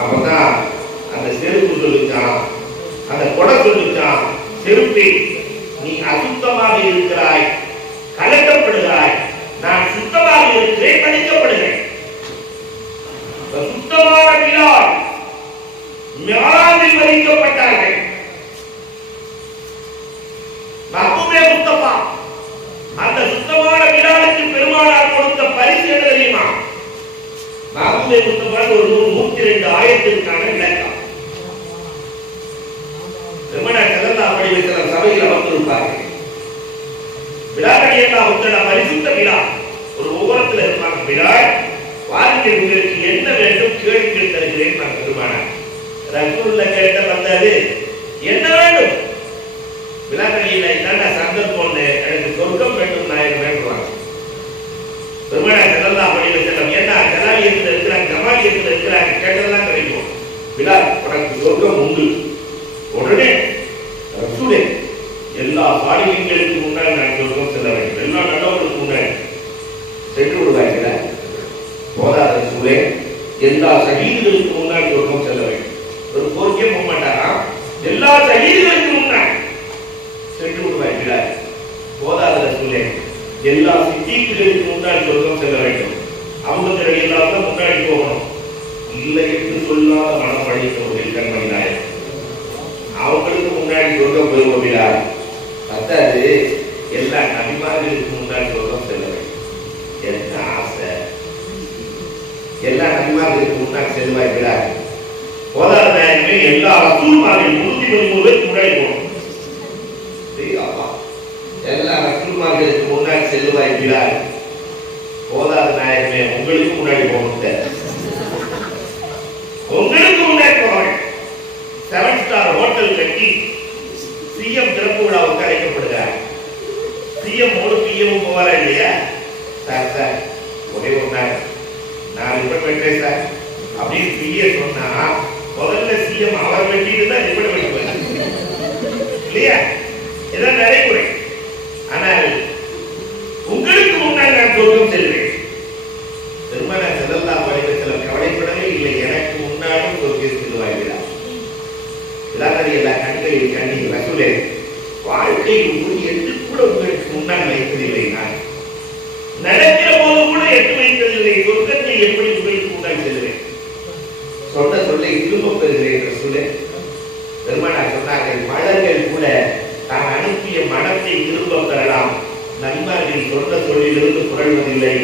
அப்பதான் அந்த செருப்பு சொல்லிச்சான், அந்த கொடை சொல்லிச்சான், செருப்பி நீ அசுத்தமாக இருக்கிறாய், கலக்கப்படுகிறாய், நான் சுத்தமாக இருக்கிறேன், மதிக்கப்படுகிறேன். சுத்தமான பிலால் மேலாவில் மதிக்கப்பட்டார்கள். மஹ்பூபே முஸ்தபா அந்த சுத்தமான பிலாலுக்கு பெருமானார் கொடுத்த பரிசு என்ன தெரியுமா? மஹ்பூபே முஸ்தபா ஒரு 102 ஆயத்திற்கான விளக்கம். பெருமானார் ஸல்லல்லாஹு அலைஹி வஸல்லம் சபையில் வந்திருப்பார்கள். பிலால் ரலியல்லாஹு தஆலா பரிசுத்த பிலால் ஒரு ஓரத்தில் இருப்பாங்க. பிலால் வாருங்கள், உங்களுக்கு என்ன வேண்டும் கேளுங்கள் தருகிறேன். நான் பெருமானார் ரசூலுல்லாஹ் கேட்ட வந்தாரு, என்ன வேண்டும்? பிலால் ரலியல்லாஹு சந்தர்ப்பம் எனக்கு சொர்க்கம் வேண்டும் நாயகம் வேண்டுவாங்க. பெருமானார் ஸல்லல்லாஹு அலைஹி வஸல்லம் என்ன ஜலாலியத்தில் இருக்கிறாங்க, ஜமாலியத்தில் இருக்கிறாங்க, கேட்டதெல்லாம் கிடைக்கும். பிலால் உனக்கு சொர்க்கம் உண்டு. உடனே ரசூலே எல்லா சாலிகளுக்கு முன்னாடி நான் சொர்க்கம் செல்ல வேண்டும், எல்லா நல்லவர்களுக்கு முன்னாடி சென்று விடுவாங்க. போதாத ரசூலே எல்லா ஷஹீதுகளுக்கு முன்னாடி சொர்க்கம் செல்ல வேண்டும். ஒரு கோரிக்கையே போக மாட்டாரா, எல்லா ஷஹீதுகளுக்கு முன்னாடி சென்று விடுவாங்க. போதாத ரசூலே எல்லா சித்திகளுக்கு முன்னாடி சொர்க்கம் செல்ல வேண்டும். அவங்க எல்லாரும் முன்னாடி போகணும். இல்லை என்று சொல்லாத மனம் அழித்தவர்கள் கண்மணி நாயகம், அவங்களுக்கு முன்னாடி சொர்க்கம் பெறுவார். அதாவது எல்லா நபிமார்களுக்கு முன்னாடி சொர்க்கம் செல்ல வேண்டும். என்ன ஆசை! எல்லா நபிமார்களுக்கு முன்னாடி செல்வாய்கிறார். போதாத நாயகமே எல்லா ரசூல்மார்கள் 113 பேருக்கு முன்னாடி போகணும். எல்லா ரசூல்மார்களுக்கு முன்னாடி செல்வாய்கிறார். போதாத நாயகமே உங்களுக்கு முன்னாடி போகணும். உங்களுக்கு முன்னாடி போவாங்க. 7 ஸ்டார் ஹோட்டல் கட்டி சிஎம் திறப்பு விழாவுக்கு அழைக்கப்படுகிறார். சிஎம் ஒரு பிஎம் போவாரா இல்லையா? சார் சார் ஒரே ஒரு நாள் நான் ரிப்போர்ட் பெற்றேன் சார் அப்படின்னு பிஏ சொன்னா முதல்ல சிஎம் அவர் வெட்டிட்டு தான் ரிப்போர்ட் பெற்றுவார் இல்லையா? இதான் நடைமுறை. ஆனால் உங்களுக்கு முன்னால் நான் சொர்க்கம் செல்வேன். பெருமானார் ஸல்லல்லாஹு அலைஹி வஸல்லம் கவலைப்படவே இல்லை. எனக்கு முன்னாலும் சொர்க்கம் செல்வாய்கிறார். எல்லா கண்களில் கண்ணீர். ரசூலே வாழ்க்கையில் ஒரு எட்டு கூட உங்களுக்கு முன்னால் வைத்ததில்லை. நான் நடக்கிற போது கூட எட்டு வைத்ததில்லை. சொர்க்கத்தை எப்படி உங்களுக்கு முன்னால் செல்வேன்? சொன்ன சொல்லை திரும்ப பெறுகிறேன். ரசூலே பெருமானார் சொன்னார்கள், மலர்கள் கூட தான் அனுப்பிய மனத்தை திரும்ப பெறலாம். நண்பர்கள் சொன்ன சொல்லிலிருந்து புரள்வதில்லை.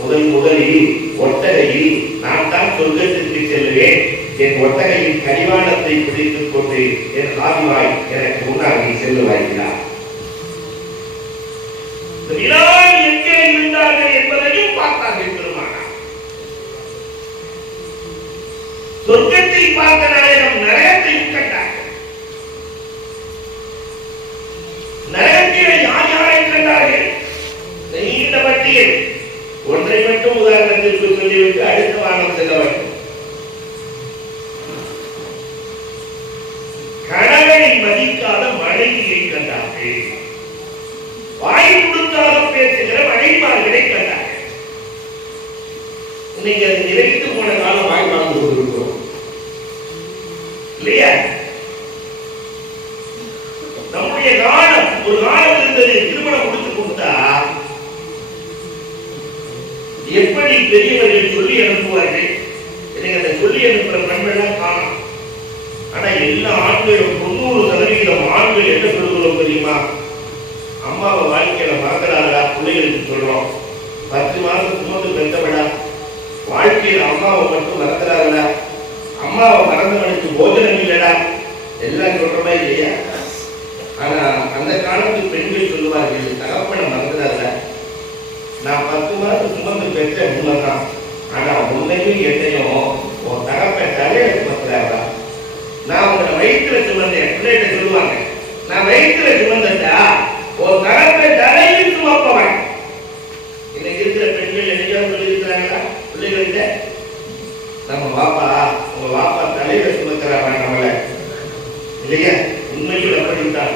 முதலில் ஒட்டகையில் நான் தான் சொர்க்கத்திற்கு செல்வேன். என் ஒட்டகையின் கடிவாளத்தை பிடித்துக் கொண்டு என் ஆதிவாய் எனக்கு முன்னாடி செல்லுவாய்கிறார். எங்கே இருந்தார்கள் என்பதையும் பார்த்தார்கள் பெருமானார். சொர்க்கத்தை பார்த்த நாயகம் நரகத்தையும் கண்டார்கள். நரகத்திலே யார் யாரை கண்டார்கள்? நீண்ட பட்டியல். ஒன்றை மட்டும் உதாரணத்திற்கு சொல்லிவிட்டு அடுத்த வாரம் செல்ல வேண்டும். கணவனை மதிக்காத மனைவியை கண்டார்கள். வாய் கொடுக்காத பேசுகிற மனைவிமார்களை கண்டார்கள். இன்னைக்கு அது நிறைந்து போன காலம் வாய் வாழ்ந்து கொண்டிருக்கிறோம் இல்லையா? ஒரு காலம் இருந்தது, திருமணம் முடித்து கொடுத்தா எப்படி பெரியவர்கள் சொல்லி அனுப்புவார்கள். எனக்கு அந்த சொல்லி அனுப்புற பண்பெல்லாம் காணும். ஆனா எல்லா ஆண்களும் 90% ஆண்கள் என்ன சொல்லுகிறோம் தெரியுமா? அம்மாவை வாழ்க்கையில மறக்கிறாரா பிள்ளைகளுக்கு சொல்றோம். 10 மாதம் சுமந்து பெற்றவடா வாழ்க்கையில் அம்மாவை மட்டும் மறக்கிறாரா, அம்மாவை மறந்தவனுக்கு போஜனம் இல்லடா எல்லாம் சொல்றமா இல்லையா? ஆனா அந்த காலத்து பெண்கள் சொல்லுவார்கள், தகப்பனை மறந்துடாத, நான் 10 மாதம் சுமந்து பெற்ற உண்மைதான், ஆனா உன்னையும் என்னையும் உன் தகப்ப தலையில சுமக்கிறாரா. நான் உங்களை வயிற்றுல சுமந்தேன், பிள்ளைகிட்ட சொல்லுவாங்க, நான் வயிற்றுல சுமந்தா ஒரு தகப்ப தலையில் சுமப்பவன். இன்னைக்கு இருக்கிற பெண்கள் என்னைக்காவது சொல்லி இருக்கிறாங்களா பிள்ளைகள்கிட்ட? நம்ம வாப்பா உங்க வாப்பா தலையில சுமக்கிறாரா நம்மள இல்லையா? உண்மையில் அப்படித்தான்.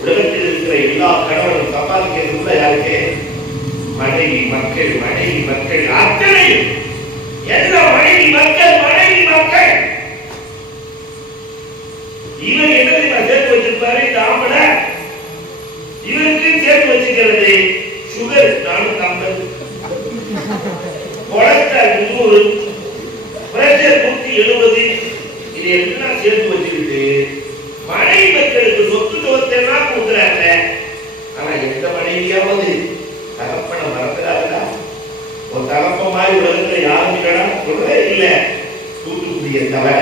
உலகத்தில் இருக்கிற எல்லா கணவனும் சம்பாதிக்கிறதுக்குள்ள யாருக்கு? மனைவி மக்கள், மனைவி மக்கள் அத்தனையும் எல்லா மனைவி மக்கள், மனைவி மக்கள். இவன் என்ன சேர்த்து வச்சிருப்பாரு தாமட, இவருக்கு சேர்த்து வச்சுக்கிறது சுகர் 450, கொலஸ்ட்ரால் 300, பிரஷர் 170, இது எல்லாம் சேர்த்து வச்சுக்கிட்டு மனைவி மக்களுக்கு சொத்து சொத்தெல்லாம் கொடுக்குறாங்க. ஆனா எந்த மனைவியாவது தகப்பனை மறக்கிறார்களா? ஒரு தகப்ப மாதிரி உலகத்துல யாரும் இல்லடா சொல்றே இல்ல. தூத்துக்குடிய தவிர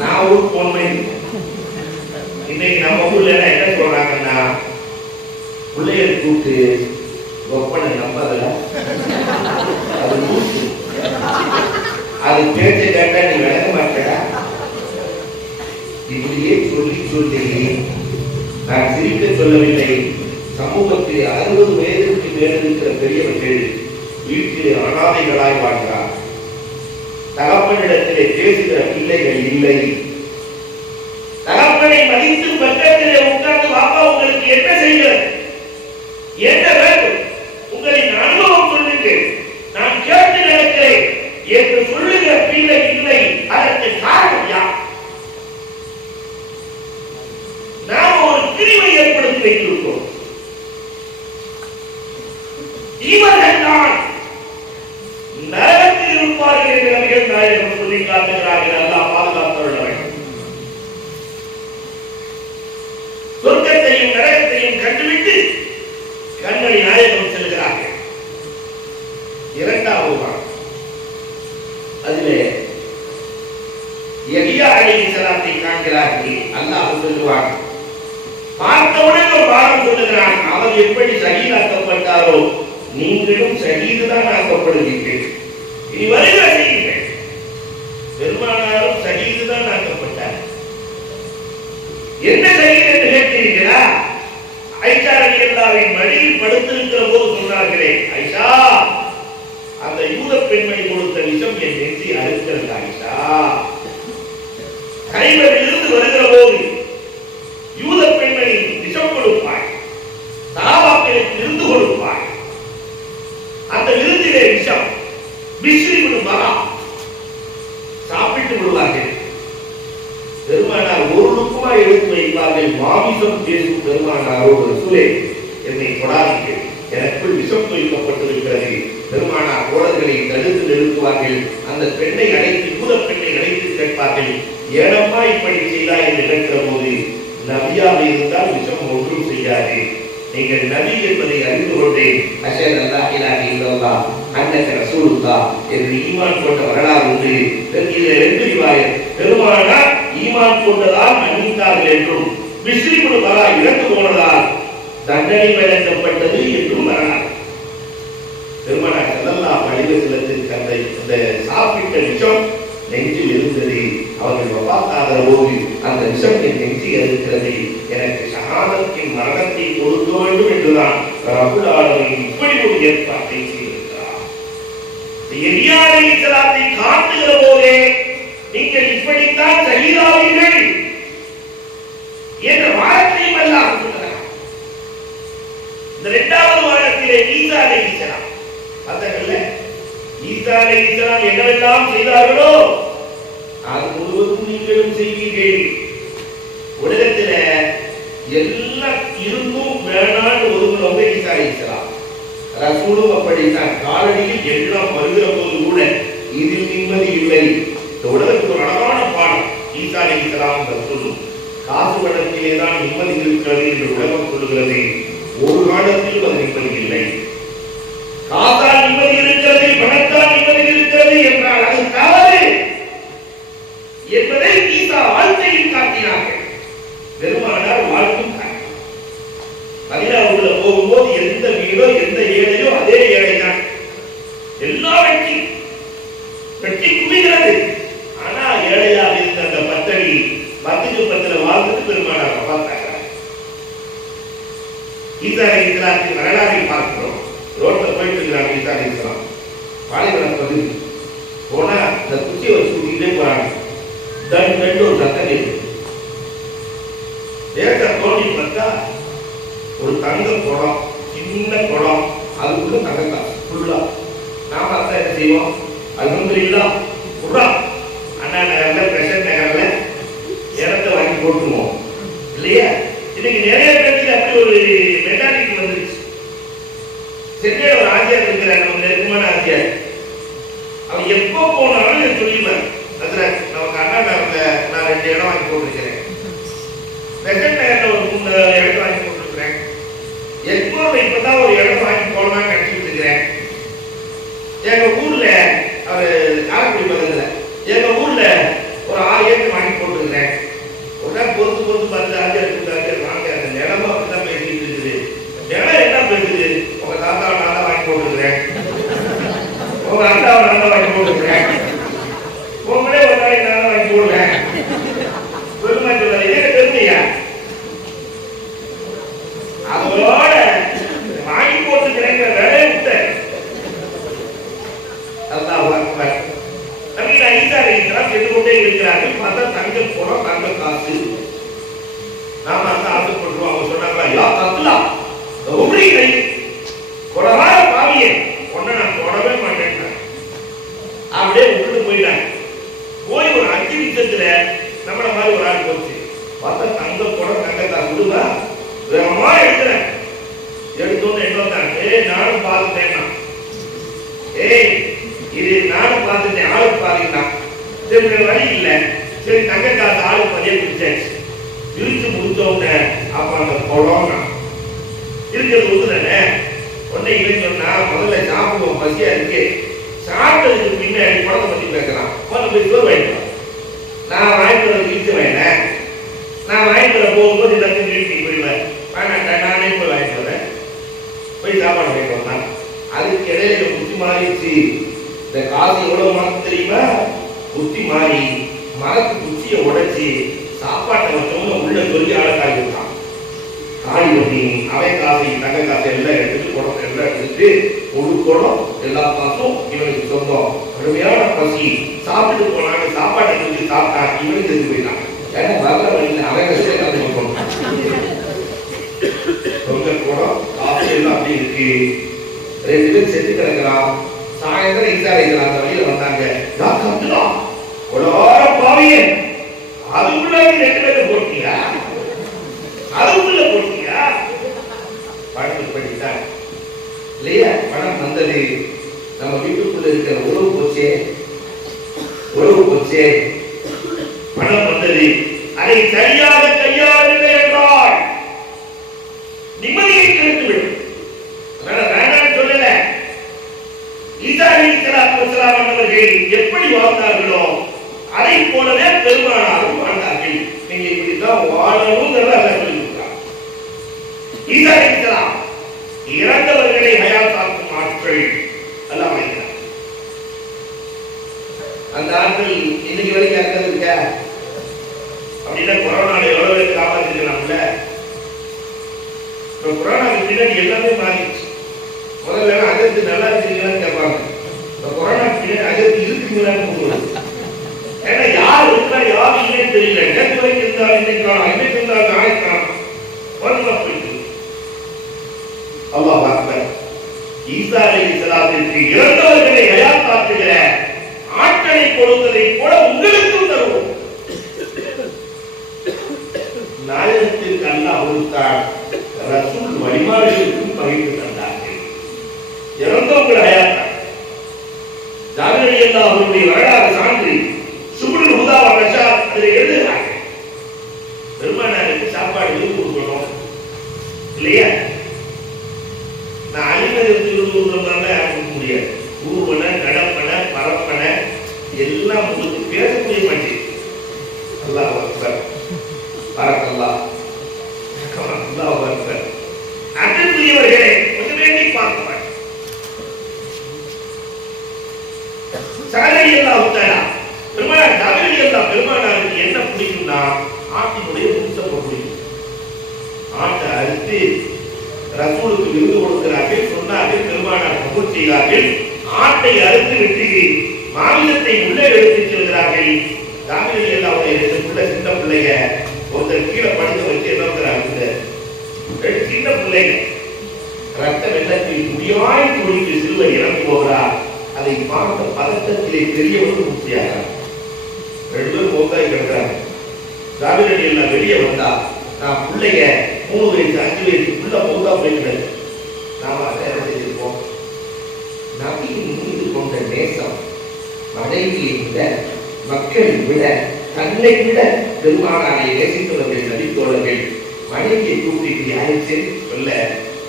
நான் ஒரு பொண்ணு. இன்னைக்கு நம்ம ஊர்ல என்ன சொல்றாங்கன்னா, பிள்ளைகளை கூப்பிட்டு ஒப்பனை நம்பதில்ல, அது கூட்டு, அது பேச்சை கேட்டா நீ விளங்க மாட்டடா. இப்படியே சொல்லி சொல்லி நான் சிரிக்க சொல்லவில்லை. சமூகத்தில் 60 வயதுக்கு மேல் இருக்கிற பெரியவர்கள் வீட்டில் அனாதைகளாய் வாழ்கிறார். தகப்பனிடத்திலே பேசுகிற பிள்ளைகள் இல்லை. தகப்பனை மதித்து பக்கத்திலே உட்கார்ந்து பாப்பா உங்களுக்கு என்ன செய்கிறது, என்ன வேண்டும், உங்களின் அனுபவம் சொல்லுங்கள், நான் கேட்டு நடக்கிறேன் என்று சொல்லுகிற பிள்ளை இல்லை. அதற்கு காரணம் யார்? நாம் ஒரு பிரிவை ஏற்படுத்தி வைத்திருக்கிறோம். இவர்கள் தான் நரகத்தில் இருப்பார்கள் என்று நபிகள் நாயகம் சொல்லி காட்டுகிறார்கள். அல்லாஹ் பாதுகாத்துள்ள வேண்டும். சொர்க்கத்தையும் நரகத்தையும் கண்டுவிட்டு கண்மணி நாயகம் செல்கிறார்கள். இரண்டாவது அதிலே எலியா அலைஹிஸ்ஸலாத்தை காண்கிறார்கள். அல்லாஹ் சொல்லுவார், பார்த்தவுடன் ஒரு பாடம் சொல்லுகிறான், அவர் எப்படி ஷஹீதாக்கப்பட்டாரோ நீங்களும் ஷஹீதுதான் ஆக்கப்படுவீர்கள். இனி வருகிற செய்யுங்கள், பெருமானாரும் ஷஹீதுதான் ஆக்கப்பட்டார். என்ன ஷஹீத் என்று கேட்கிறீர்களா? ஐஷா ரலியல்லாஹுவின் மடியில் படுத்திருக்கிற போது சொன்னார்களே, ஐஷா அந்த யூத பெண்மணி கொடுத்த விஷம் என் நெற்றி அறுக்கிறது. ஐஷா கைவரிலிருந்து வருகிற போது யூத பெண்மணி விஷம் கொடுப்பாய், சஹாபாக்களுக்கு விருந்து கொடுப்பாய். அந்த விருந்திலே விஷம் பிஸ்ரி விடுவாரா சாப்பிட்டு விடுவார்கள். பெருமானார் ஒரு லுக்குமா எடுத்து வைப்பார்கள். மாமிசம் பேசும் பெருமானாரோடு, ரசூலே என்னை கொடாதீர்கள், எனக்குள் விஷம் தொய்க்கப்பட்டிருக்கிறது. பெருமானார் தோழர்களை தடுத்து நிறுத்துவார்கள். அந்த பெண்ணை அழைத்து, யூத பெண்ணை அழைத்து கேட்பார்கள், ஏனம்மா இப்படி செய்தாய் என்று கேட்கிற போது, நபியாக இருந்தால் விஷம் ஒன்றும் செய்யாது, நீங்கள் நபி என்பதை அறிந்து கொண்டேன், அஷஹது அல்லா இலாஹ இல்லல்லாஹ் அன்னக ரசூலுல்லாஹ் என்று ஈமான் கொண்ட வரலாறு உண்டு. இதில் 2 ரிவாயத், பெருமானார் ஈமான் கொண்டதால் மன்னித்தார்கள் என்றும், பிஸ்ரி இப்னு பரா இறந்து போனதால் தண்டனை வழங்கப்பட்டது என்றும் வரலாறு. பெருமானார் ஸல்லல்லாஹு அலைஹி வஸல்லத்திற்கு அந்த சாப்பிட்ட விஷம் நெஞ்சில் இருந்தது. அவர்கள் வஃபாத்தாகிற போது அந்த விஷம் என் நெஞ்சில் இருக்கிறது, எனக்கு ஷஹாதத்தின் மரணத்தை கொடுக்க வேண்டும் என்றுதான் ரப்புல் ஆலமீன் இப்படி ஒரு ஏற்பாட்டை செய்திருக்கிறார். எலியா அலைஹிஸ்ஸலாத்தை காட்டுகிற போதே நீங்கள் இப்படித்தான் ஷஹீதாவீர்கள் என்ற வார்த்தையும் அல்லாஹ் சொல்கிறார். இந்த 2வது வாரத்திலே ஈசா அலைஹிஸ்ஸலாம் பார்த்தீங்கல்ல, ஈசா அலைஹிஸ்ஸலாம் என்னவெல்லாம் செய்தார்களோ அது முழுவதும் நீங்களும் செய்வீர்கள். உலகத்தில் எல்லாம் இருந்தும் வேணான்னு ஒதுங்குறவங்க ஈசா அலைஹிஸ்ஸலாம். ரசூலும் அப்படித்தான். காலடியில் எல்லாம் வருகிற போது கூட இதில் நிம்மதி இல்லை. இந்த உலகத்துக்கு ஒரு அழகான பாடம் ஈசா அலைஹிஸ்ஸலாம் ரசூலும். காசு பணத்திலே தான் நிம்மதி இருக்கிறது என்று உலகம் சொல்லுகிறது. ஒரு காலத்தில் அது நிம்மதி இல்லை. காசால் நிம்மதி இருக்கிறது, பணத்தால் நிம்மதி இருக்கிறது என்றால் அது தவறு என்பதை ஈசா வாழ்க்கையில் காட்டினார்கள். பெருமானார் வாழ்க்கும் மதீனாவுக்குள்ள போகும்போது எந்த வீடோ எந்த ஏழையோ அதே ஏழை தான். எல்லா வெட்டி குவிகிறது. ஆனா ஏழையாக இருந்த அந்த பத்தடி 10க்கு 10 வாழ்ந்துட்டு பெருமானார் பார்த்தாங்க. ஈசா அலைஹிஸ்ஸலாத்தின் வரலாறை பார்க்கிறோம். ரோட்ல போயிட்டு இருக்கிறாங்க ஈசா அலைஹிஸ்ஸலாம். பாலைவன பகுதி போனா இந்த குச்சியை வச்சு கூட்டிகிட்டே போறாங்க. தண்டு ஒரு சத்தம் இருக்கு. ஏற்க தோண்டி பார்த்தா ஒரு தங்க குடம், சின்ன குடம், அதுக்குள்ள தங்கக்காசு ஃபுல்லா. நாம அதான் என்ன செய்வோம்? அல்ஹம்துலில்லாஹ் புறா அண்ணா நகர்ல பிரசன்ட் நகர்ல இடத்தை வாங்கி போட்டுருவோம் இல்லையா? இன்னைக்கு நிறைய பேருக்கு அப்படி ஒரு மென்டாலிட்டி வந்துருச்சு. சென்னையில ஒரு ஆசிரியர் இருக்கிறார், நம்ம நெருக்கமான ஆசிரியர். அவன் எப்போ போனாலும் எனக்கு சொல்லிடுவார், அதுல நமக்கு அண்ணா நகர்ல நான் 2 இடம் வாங்கி போட்டிருக்கிறேன், பிரசன்ட் நகர்ல ஒரு 3 இடத்தை வாங்கி போட்டிருக்கிறேன், எப்போது இப்பதான் ஒரு இடம் வாங்கி போடலாம்னு நினைச்சிட்டு இருக்கிறேன். எங்க ஊர்ல அவர் காரக்குடி பக்கத்துல எங்க ஊர்ல ஒரு 6 ஏக்கர் வாங்கி போட்டுருக்கிறேன். உடனே பொறுத்து பார்த்து ஆசிரியர் வாங்க, அந்த நிலமா அப்படிதான் பேசிட்டு இருக்குது. நிலம் என்ன பேசுது? உங்க தாத்தாவை நான் தான் வாங்கி போட்டுருக்கிறேன், உங்க அத்தாவை நான் தான் வாங்கி போட்டுருக்கிறேன், உங்களே ஒரு நாளைக்கு நான் தான் வாங்கி போடுறேன். பெருமா சொல்றாரு, இதே பெருமையா? அதோட வாங்கி போட்டுக்கிறேங்கிற வேலையை விட்டு கொண்டே இருக்கிறார்கள். பார்த்தா தங்க குடம், தங்க காசு. நாம அந்த ஆசைப்படுறோம். அவங்க சொன்னாங்களா, யா கத்துலா கொடவார பாவியே, ஒன்ன நான் தொடவே மாட்டேன். அப்படியே விட்டுட்டு போயிட்டாங்க. போய் ஒரு 5 நிமிஷத்துல நம்மள மாதிரி ஒரு ஆள் போச்சு. பார்த்தா தங்க குடம், தங்க காசு. விடுவா வேகமா எடுக்கிறேன். எடுத்தோன்னு என்ன வந்தாங்க, நானும் பார்த்துட்டேன், இது நானும் பார்த்துட்டேன், ஆளுக்கு பாத்தீங்கன்னா சரி வழி இல்லை. சரி தங்க காசு ஆளுக்கு பதிய பிடிச்சாச்சு. பிரிச்சு முடிச்சோங்க. அப்ப அந்த குடம் இருக்கிறது ஒத்துதானே. உடனே இவன் சொன்னா, முதல்ல சாப்பிடுவோம், பசியா இருக்கு. சாப்பிட்டதுக்கு பின்னாடி குடத்தை பத்தி பேசலாம். போய் சோறு வாங்கிட்டு நான் வாங்கிட்டு வர வீட்டு வேணேன். நான் வாங்கிட்டு வர போகும்போது எல்லாத்தையும் வீட்டுக்கு போயிடுவேன். வேணாம் நானே போய் வாங்கிட்டு வரேன். போய் சாப்பாடு வாங்கிட்டு வந்தான். அதுக்கு இடையில புத்தி மாறிடுச்சு. இந்த காசு எவ்வளவு மாசம் தெரியுமா? புத்தி மாறி மரத்து குச்சியை உடைச்சி சாப்பாட்டை வச்சவங்க உள்ள சொல்லி ஆள காய் விட்டான். காய் வெட்டி அவன் காசை, தங்க காசை எல்லாம் எடுத்துட்டு குடம் எல்லாம் எடுத்துட்டு ஒரு குடம் எல்லா காசும் இவனுக்கு சொந்தம். கடுமையான பசி. சாப்பிட்டு போனாங்க. சாப்பாட்டை குடிச்சு சாப்பிட்டா இவனுக்கு செத்து போயிட்டான். ஏன்னா வர வழியில் அவன் கஷ்டம் சொந்த குடம் காசு எல்லாம் அப்படி இருக்கு. 2 பேர் செத்து கிடக்கிறான். சாயந்தரம் இசாரிக்கலாம் அந்த வழியில வந்தாங்க. பாவியே, அதுக்குள்ள 2 பேரை போட்டியா? அதுக்குள்ள போட்டியா? பணத்துக்கு பண்ணிட்டான் இல்லையா? பணம் வந்தது. நம்ம வீட்டுக்குள்ள இருக்கிற உறவு போச்சே, உறவு போச்சே. பணம் வந்தது. அதை சரியாக கையாளவில்லை என்றால் நிம்மதியை கெடுத்துவிடும். வேண்டாம் சொல்லல. ஈசா அலைஹிஸ்ஸலாம் அவர்கள் எப்படி வாழ்ந்தார்களோ அதை போலவே பெருமானாரும் வாழ்ந்தார்கள். நீங்க இப்படிதான் வாழணும்ங்கிறத சொல்லியிருக்கிறார். ஈசா அலைஹிஸ்ஸலாம் இறந்தவர்களை ஹயாத்தாக்கும் ஆட்கள் எல்லாம் வைக்கிறார். அந்த ஆட்கள் இன்னைக்கு வரைக்கும் இறந்தது இருக்க அப்படின்னா கொரோனால எவ்வளவு பேர் காப்பாற்றிருக்கலாம்ல. கொரோனாவுக்கு பின்னாடி எல்லாமே மாறிடுச்சு. முதல்ல அகத்து நல்லா இருக்கீங்களான்னு கேட்பாங்க. கொரோனா பின்னாடி அகத்து இருக்குங்களான்னு சொல்லுவாங்க. ஏன்னா யார் இருக்கா யார் இல்லைன்னு தெரியல. நேற்று வரைக்கும் இருந்தாலும் இன்னைக்கு காணும், இன்னைக்கு இருந்தாலும் நாளைக்கு காணும். போயிட்டு அல்லாஹ் அக்பர். ஈசா அலைஹிஸ்ஸலாத்திற்கு இறந்தவர்களை ஹயாத்தாக்குகிற ஆற்றலை கொடுத்ததை போல உங்களுக்கும் தருவோம். நாயகத்திற்கு அல்லாஹ் கொடுத்தார். ரசூல் வழிமாறுகளுக்கும் பகிர்ந்து தந்தார்கள். இறந்தவங்களை அயாத்தான் ஜாபிர் ரலியல்லாஹு அவருடைய வரலாறு சான்று சுப்ருல் ஹுதா வ ரஷாத் அதில் எழுதுகிறாங்க. பெருமானாருக்கு சாப்பாடு எதுவும் கொடுக்கணும் இல்லையா? நான் அலிமதத்தை கொடுக்க முடியாது. ஊர்வன நடப்பன பரப்பன எல்லாம் உங்களுக்கு பேசக்கூடிய மாட்டேன். அல்லாஹ் அக்பர் பரக்கல்லாஹ் அல்லாஹ் அக்பர். அன்புக்குரியவர்களே, கொஞ்சம் வேண்டி பார்க்க பெருமானாருக்கு என்ன பிடிக்கும்னா ஆட்டினுடைய முத்தம் பிடிக்கும். ஆட்டை அறுத்து ரசூலுக்கு விருது கொடுக்கிறார்கள். சொன்னார்கள், பெருமானார் கபூல் செய்தார்கள். ஆட்டை அறுத்து விட்டு மாமிசத்தை உள்ளே எடுத்துச் செல்கிறார்கள். ஜாபிர் ரலியல்லாஹு சின்ன பிள்ளைய ஒருத்தர் கீழே படுக்க வச்சு என்ன சின்ன பிள்ளைங்க ரத்த வெள்ளத்தில் துடியாய் துடித்து சிறுவர் இறந்து போகிறார். அதை பார்த்த பதட்டத்திலே பெரியவர்கள் முக்தியாகிறார். 2 பேரும் மௌத்தாய் கிடக்கிறாங்க. ஜாபிர் ரலியல்லாஹு வெளியே வந்தா, நான் பிள்ளைய 3 வயசு 5 வயசுக்குள்ள மௌத்தா போய்கிறது. நாம அதை என்ன செய்திருப்போம்? நபியின் மீது கொண்ட நேசம் மனைவியை விட, மக்களை விட, தன்னை விட பெருமானாரை நேசித்தவர்கள் நபித்தோழர்கள். மனைவியை கூப்பிட்டு யாருக்கு சொல்ல,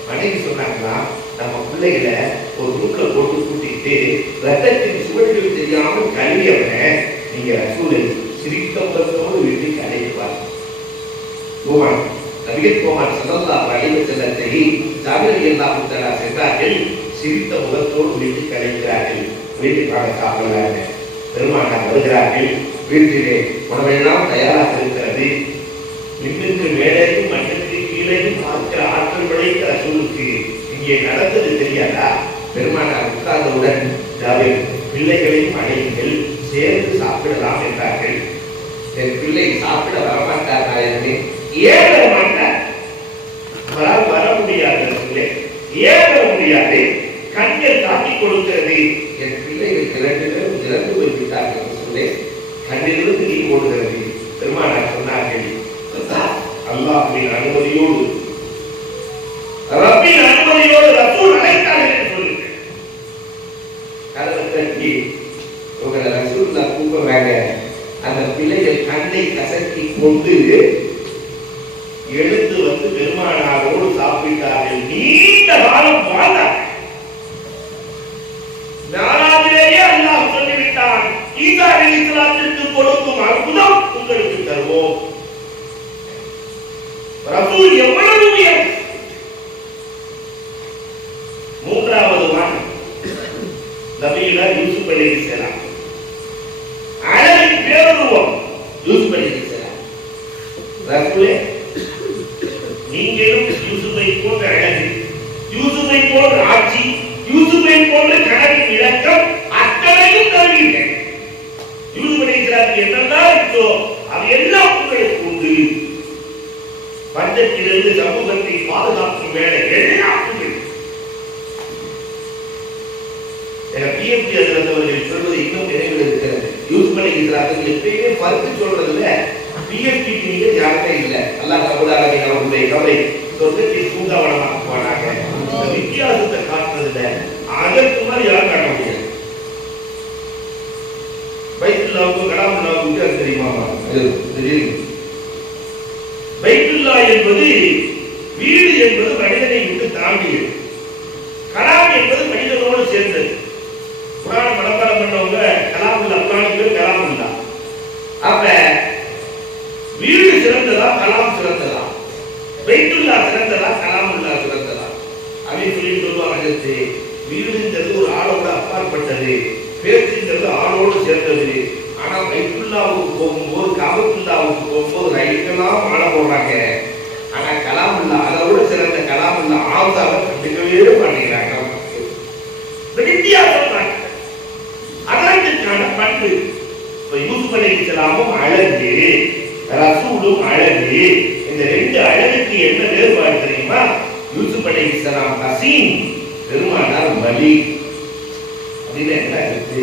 மனைவி சொன்னாங்களா, நம்ம பிள்ளைகளை ஒரு ரூட்ல போட்டு கூட்டிட்டு ரத்தத்தின் சுவடுகள் தெரியாமல் கல்வியவன நீங்க ரசூலை சிரித்த முகத்தோடு வீட்டுக்கு அழைப்பார். கோமான் நபிகள் கோமான் ஸல்லல்லாஹு அலைஹி வஸல்லத்தை ஜாபிர் ரலியல்லாஹு தஆலா சென்றார்கள். சிரித்த முகத்தோடு வீட்டுக்கு அழைக்கிறார்கள். வீட்டுக்காக சாப்பிடலாங்க. பெருமானார் வருகிறார்கள். வீட்டிலே உணவெல்லாம் தயாராக இருக்கிறது. இன்னுக்கு மேலேயும் மற்றத்துக்கு கீழேயும் பார்க்கிற ஆற்றல் படைத்த ரசூலுக்கு இங்கே நடந்தது தெரியாதா? பெருமானார் உட்கார்ந்தவுடன் ஜாபிர், பிள்ளைகளையும் அழையுங்கள், சேர்ந்து சாப்பிடலாம் என்றார்கள். என் பிள்ளை சாப்பிட வரமாட்டார் நாயகமே. ஏன் வரமாட்டார்? வர முடியாது. ஏன் வர முடியாது? கண்கள் காட்டிக் கொடுக்கிறது. என் பிள்ளைகள் 2 பேரும் இறந்து போய்விட்டார்கள் என்று சொன்னேன். கண்ணிலிருந்து நீர் ஓடுகிறது. பெருமானார் சொன்னார்கள், அல்லாஹ்வின் அனுமதியோடு ரப்பின் அனுமதியோடு ரசூல் அழைத்தார்கள் என்று சொல்லுங்கள். கதவுக்கு உங்களை ரசூலுல்லாஹ் கூப்பிடுறாங்க. அந்த பிள்ளைகள் கண்ணை கசக்கி கொண்டு எழுந்து வந்து பெருமானாரோடு சாப்பிட்டார்கள். நீண்ட காலம் வாழ்ந்தார்கள். நாலாவிலேயே அல்லாஹ் சொல்லிவிட்டான், ஈசா அலைஹிஸ்ஸலாத்திற்கு கொடுக்கும் அற்புதம் உங்களுக்கு தருவோம். ரசூல் எவ்வளவு உயர். 3வது வானம் நபியுல்லாஹ் யூசுப் அலைஹிஸ்ஸலாம். அழகின் பேருருவம் யூசுப் அலைஹிஸ்ஸலாம். ரசூலே, நீங்களும் யூசுஃபை போன்ற அழகு, யூசுஃபை போன்ற ஆட்சி, யூசுஃபை போன்ற கனவின் விளக்கம் அத்தனையும் தருவீர்கள். யூசுப் அலைஹிஸ்ஸலாத்துக்கு என்னெல்லாம் இருக்கோ அது எல்லாம் உங்களுக்கு உண்டு. பஞ்சத்திலிருந்து சமூகத்தை பாதுகாக்கும் வேலை எல்லாம் உண்டு. பிஎம்பி அதிர்ந்தவர்கள் சொல்வது இன்னும் நினைவில் இருக்கிறது. யூசுப் அலைஹிஸ்ஸலாத்துக்கு எப்பயுமே பருத்து சொல்றதுல பிஎம்பி நீங்க யாருமே இல்லை. அல்லாஹ் ரப்பல் ஆலமீன் அவர்களுடைய கவலை சொர்க்கத்தை பூங்காவனமாக போனாங்க. இந்த வித்தியாசத்தை காட்டுறதுல அதற்கு மாதிரி யாரும் காட்ட முடியாது. பைத்துல்லாவுக்கும் கலாமுல்லாவுக்கும் வித்தியாசம் தெரியுமா? பைத்துல்லா என்பது வீடு என்பது மனிதனை விட்டு தாண்டியது. கலாம் என்பது மனிதனோடு சேர்ந்தது. புராண மனப்பாடம் பண்ணவங்க கலாமுல்லா, புராணிகள் கலாமுல்லா. அப்ப வீடு சிறந்ததா கலாம் சிறந்ததா? பைத்துல்லா சிறந்ததா கலாமுல்லா சிறந்ததா? அப்படின்னு சொல்லுவாங்க. வீடுங்கிறது ஒரு ஆளோட அப்பாற்பட்டது, பேச்சுங்கிறது ஆளோடு சேர்ந்தது. ஆனா பைத்துல்லாவுக்கு போகும்போது, காபத்துல்லாவுக்கு போகும்போது ரைட்டெல்லாம் ஆள போடுறாங்க. ஆனா கலாமுல்லா, அதோட சிறந்த கலாமுல்லா ஆவுதாவை கண்டுக்கவே மாட்டேங்கிறாங்க. வித்தியாசம் அதற்கான பண்பு. யூசுப் அலைஹிஸ்ஸலாமும் அழகு, ரசூலும் அழகு. இந்த 2 அழகுக்கு என்ன வேறுபாடு தெரியுமா? யூசுப் அலைஹிஸ்ஸலாம் ஹசீன், பெருமானார் வலி. அப்படின்னு என்ன இருக்கு?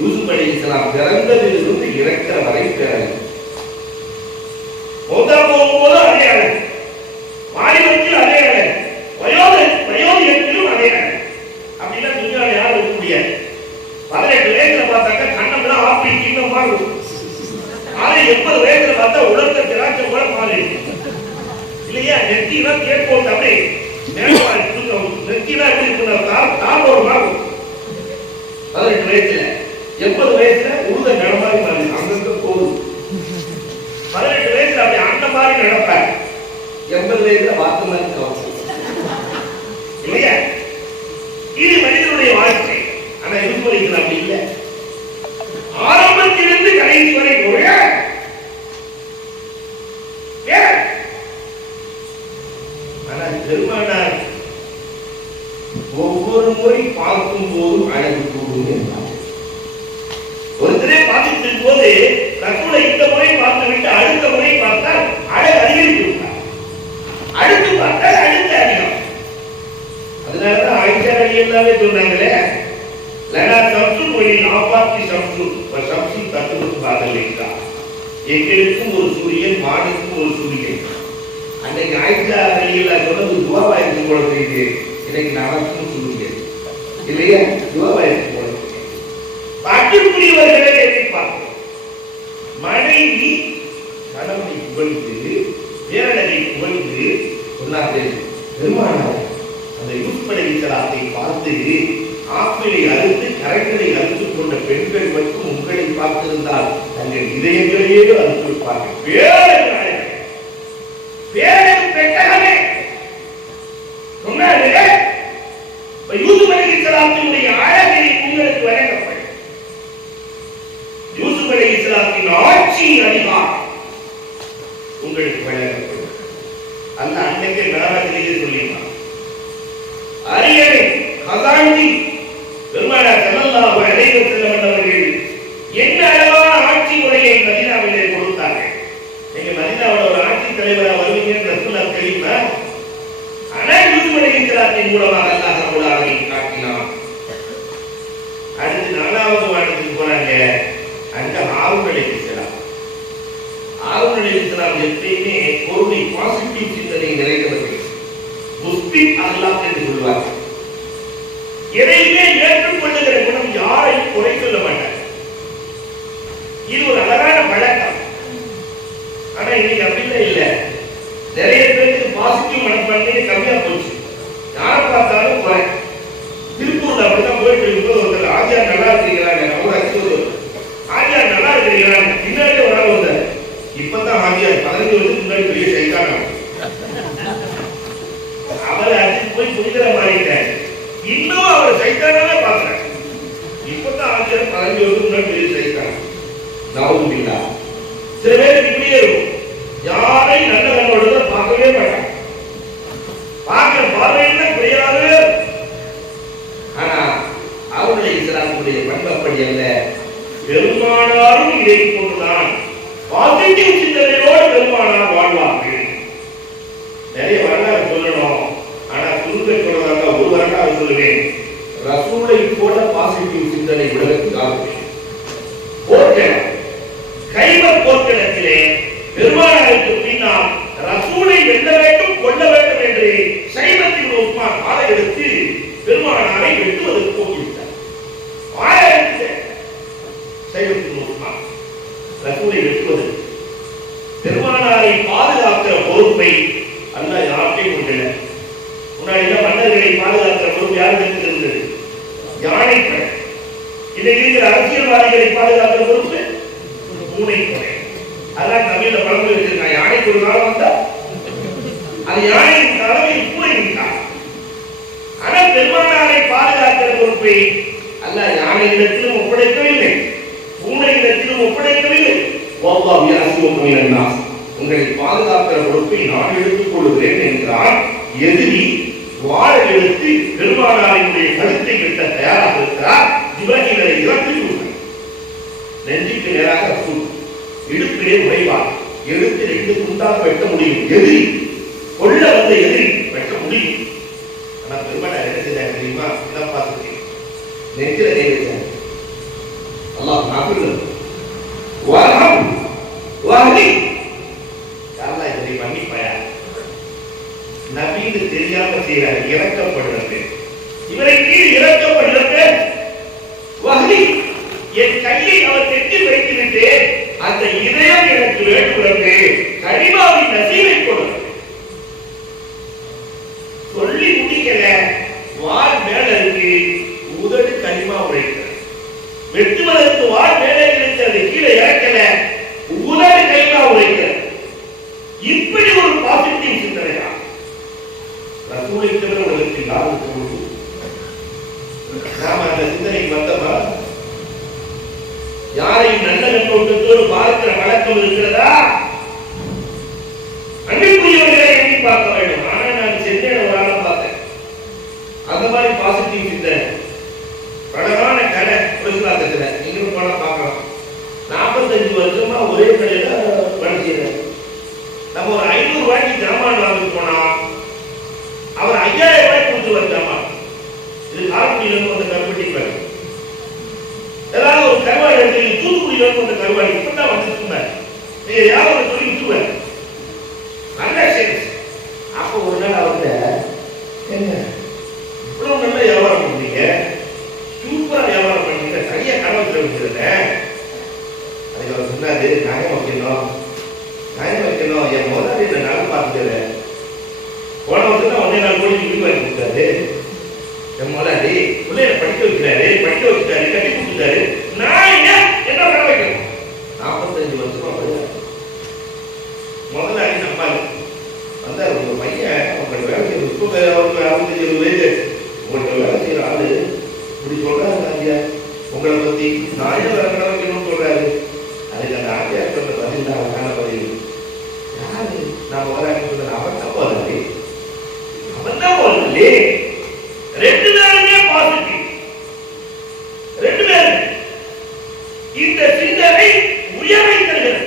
யூசுப் அலைஹிஸ்ஸலாம் பிறந்ததிலிருந்து இறக்கிற வரை பிறகு மௌத்தா போகும்போது மாதிரி நடப்பார். 80 வயதுல வாத்து மாதிரி கவசம் இல்லையா? இது மனிதனுடைய வாழ்க்கை. ஆனா யூசுப் அப்படி இல்லை. ஆரம்பத்திலிருந்து கடைசி வரை ஒரே ஆனால் பெருமானார் ஒவ்வொரு முறை பார்க்கும் போதும் அழகு கூடும் என்றார். ஒருத்தரே பார்த்துட்டு போது ரசூலை இந்த முறை பார்த்து விட்டு அடுத்த முறை பார்த்தால் அழகு அதிகரித்து விட்டார். அடுத்து பார்த்தால் அடுத்த அதிகம். அதனாலதான் ஆயிஷா ரலியல்லாஹு அன்ஹா சொன்னாங்களே, லனா சம்சு கோயில் ஆபாத்தி சம்சு சம்சு தத்துவ பாதலிக்கா. எங்களுக்கும் ஒரு சூரியன், மானுக்கும் ஒரு சூரியன். அன்னைக்கு ஆயிஷா ரலியல்லாஹு அன்ஹா சொன்னது துவாவா இருக்கும் போல தெரியுது. இன்னைக்கு நமக்கும் சூரியன் இல்லையா? துவாவா இருக்கும் போல. பாட்டுக்குரியவர்களை எதிர்பார்க்கிறோம். மனைவி கணவனை புகழ்ந்து பேரழகை புகழ்ந்து சொன்னார்கள், பெருமானார் அந்த யூசுப் அலைஹிஸ்ஸலாத்தை பார்த்து ஆப்பிளை அறுத்து கரைகளை அறுத்துக் கொண்ட பெண்கள் மட்டும் உங்களை பார்த்திருந்தால் தங்கள் இதயங்களையே அறுத்திருப்பார்கள். பேரன் பெட்டகமே சொன்னார்களே, யூசுப் அலைஹிஸ்ஸலாத்தினுடைய அழகை உங்களுக்கு வழங்கப்படும். யூசுப் அலைஹிஸ்ஸலாத்தின் ஆட்சி அதிகாரம் உங்களுக்கு வழங்கப்படும். அந்த அன்னைக்கு மேராஜிலேயே சொல்லியிருந்தார். அரியணை கதாண்டி பெருமானார் ஸல்லல்லாஹு அலைஹி வஸல்லம் அவர்கள் என்ன அழகான ஆட்சி முறையை மதீனாவிலே கொடுத்தார்கள். நீங்க மதீனாவோட ஒரு ஆட்சி தலைவரா வருவீங்கன்னு ரசூலுல்லாஹ் தெரியுமா? ஆனா யூசுப் அலைஹிஸ்ஸலாத்தின் மூலமாக அல்லாஹ் ரப்பல் ஆலமீன் காட்டினான். அடுத்து 4வது வானத்துக்கு போறாங்க. அங்க ஹாரூன் அலைஹிஸ்ஸலாம். ஹாரூன் அலைஹிஸ்ஸலாம் எப்பயுமே பொருளை பாசிட்டிவ் சிந்தனை நிறைந்தவர்கள். முஸ்பித் அல்லாஹ் என்று சொல்வார்கள். எதையுமே ஏற்றுக்கொள்ளுகிற குணம், யாரையும் குறை சொல்ல மாட்டார். இது ஒரு அழகான பழக்கம். ஆனா இன்னைக்கு அப்படிலாம் இல்ல. நிறைய பேருக்கு பாசிட்டிவ் மனப்பான்மை கம்மியா போச்சு. யாரை பார்த்தாலும் குறை. திருப்பூர்ல அப்படிதான் போயிட்டு இருக்கும்போது ஒருத்தர் ஆஜியார் நல்லா இருக்கிறாங்க, அவங்க ஆஜியார் நல்லா இருக்கிறாங்க, பின்னாடி ஒரு ஆள் வந்தார். இப்பதான் ஆஜியார் 15 வருஷத்துக்கு முன்னாடி பெரிய சைத்தான அவர் அதுக்கு போய் புரிதல மாறிட்டார். இன்னும் அவர் சைத்தானாவே பார்க்கிறார். இப்பதான் ஆஜியார் 15 வருஷத்துக்கு முன்னாடி பெரிய சைத்தான நவுதுபில்லா. சில பேருக்கு இப்படியே இருக்கும். யாரை நல்ல கண்ணோட பார்க்கவே மாட்டாங்க. பார்க்கிற பார்வையில குறையாகவே. ஆனா அவருடைய இஸ்லாமுடைய பண்பு அப்படி அல்ல. பெருமானாரும் இதை கொண்டுதான் பாசிட்டிவ் சிந்தனையோடு பெருமானார் வாழ்வார்கள். நிறைய வரலாறு சொல்லணும். ஆனா சுருக்க சொல்றதாக ஒரு வரலாறு சொல்லுவேன். ரசூலை போல பாசிட்டிவ் சிந்தனை உலகத்துக்காக போர்க்களம், கைபர் போர்க்களத்திலே பெருமானாருக்கு பின்னால் ரசூலை வெல்ல வேண்டும், கொல்ல வேண்டும் என்று சைபத்தின் உஸ்மான் ஆளை எடுத்து பெருமானாரை வெட்டுவதற்கு போகிவிட்டார். சைபத்தின் உஸ்மான் ரசூலை வெட்டுவதற்கு. பெருமானாரை பாதுகாக்கிற பொறுப்பை அல்லாஹ் யாருக்கே கொண்டல. முன்னாடி மன்னர்களை பாதுகாக்கிற பொறுப்பு யாருக்கு இருந்தது? யானைப்படை. இன்னைக்கு இருக்கிற அரசியல்வாதிகளை பாதுகாக்கிற பொறுப்பு பூனைப்படை. அதான் தமிழ்ல பழமொழி வச்சிருக்காங்க, யானைக்கு ஒரு காலம் வந்தா அது யானையின் காலம், பூனையின் காலம். ஆனா பெருமானாரை பாதுகாக்கிற பொறுப்பை அல்லாஹ் யானையிடத்திலும் ஒப்படைக்கவில்லை, பூனையிடத்திலும் ஒப்படைக்கவில்லை. உங்களை பாதுகாக்கிற பொறுப்பை நான் எடுத்துக் கொள்கிறேன் என்றால் எதிரி வாழை எடுத்து பெருமானாரினுடைய கழுத்தை வெட்ட தயாராக இருக்கிறார். இவர்களை இறக்கி விட்டார். நெஞ்சுக்கு நேராக இடுப்பிலே உடைவார். எடுத்து 2 துண்டாக வெட்ட முடியும். எதிரி கொள்ள வந்த எதிரி வெட்ட முடியும். ஆனா பெருமானார் என்ன செய்தார் தெரியுமா? இதான் பார்த்து நெஞ்சில கை வச்சார். அல்லாஹ் நாக்குறது வாஹம் வாஹி அல்லாஹ் இதை மன்னிப்பாயா? நபீது தெரியாம செய்யறாரு. இறக்கப்படுறது இவருக்கு இறக்கப்படுறது வஹி. என் கையை அவர் தெற்றி வைத்துவிட்டு அந்த இதயம் எனக்கு வேண்டுகிறது, கனிமாவின் நசீவை கொடுங்க. சொல்லி முடிக்கல. வால் மேல இருக்கு, உதடு கனிமா உடைக்கிறது. வெட்டுவதற்கு வால் மேலே இருந்து அது கீழே இறக்கல, உதடு கனிமா உடைக்கிறது. இப்படி ஒரு பாசிட்டிவ் சிந்தனையா ரசூலை தவிர உலகத்தில் யாருக்கு உண்டு? நாம அந்த சிந்தனைக்கு வந்தமா? யாரையும் நல்ல கண்ணோட்டத்தோடு பார்க்கிற வழக்கம் இருக்கிறதா? அன்பிற்குரியவர்களை எண்ணி பார்க்க வேண்டும். ஆனா நான் சென்னையில ஒரு ஆளை பார்த்தேன், அந்த மாதிரி பாசிட்டிவ் சிந்தனை. அழகான கடை பிரசுராக்கத்துல நீங்களும் போனா பார்க்கலாம். 45 வருஷமா ஒரே கடையில வேலை செய்யறேன். நம்ம ஒரு 500 ரூபாய்க்கு ஜாமான் வாங்க போனா அவர் 5000 ரூபாய்க்கு கொடுத்துருவார் ஜாமான். இது காரைக்குடியில வந்து கருப்பட்டிப்பாரு. ஏதாவது ஒரு கருவாடு எடுத்து தூத்துக்குடியில வந்து கருவாடு இப்பதான் வந்துருக்குங்க, நீங்க யாரும் சொல்லி விட்டுருவாரு. நல்ல சேல்ஸ். அப்ப ஒரு நாள் அவர்கிட்ட, என்ன இவ்வளவு நல்ல வியாபாரம் பண்றீங்க, சூப்பரா வியாபாரம் பண்றீங்க, சரியா கனவுல வச்சிருந்தேன். அதுக்கு அவர் சொன்னாரு, நியாயம் வைக்கணும், என் முதலாளி என்ன நாள் பார்த்துக்கிறேன். போன வருஷம் 1.4 கோடி வீடு வாங்கி கொடுத்தாரு. என் முதலாளி பிள்ளைய படிக்க வச்சுட்டாரு, கட்டி கொடுத்துட்டாரு. நான் என்ன பண்ண வைக்கணும்? 45 வருஷமா முதலாளி நம்பாரு வந்தாரு. உங்க பையன் உங்களுக்கு வேலை செய்ய அவருக்கு 65 வயது, உங்களுக்கு வேலை செய்யற ஆளு இப்படி சொல்றாரு ஐயா உங்களை பத்தி. நான் ஏன் வேற கடை வைக்கணும்னு சொல்றாரு. அதுக்கு அந்த ஆட்சியார் சொன்ன பதில் தான் அவரான பதில். யாரு நான் முதலாளி சொன்ன அவன் தான் முதலாளி, அவன் தான் முதலாளி. 2 பேருமே பாசிட்டிவ், 2 பேரும். இந்த சிந்தனை உயர்வை தருகிறது.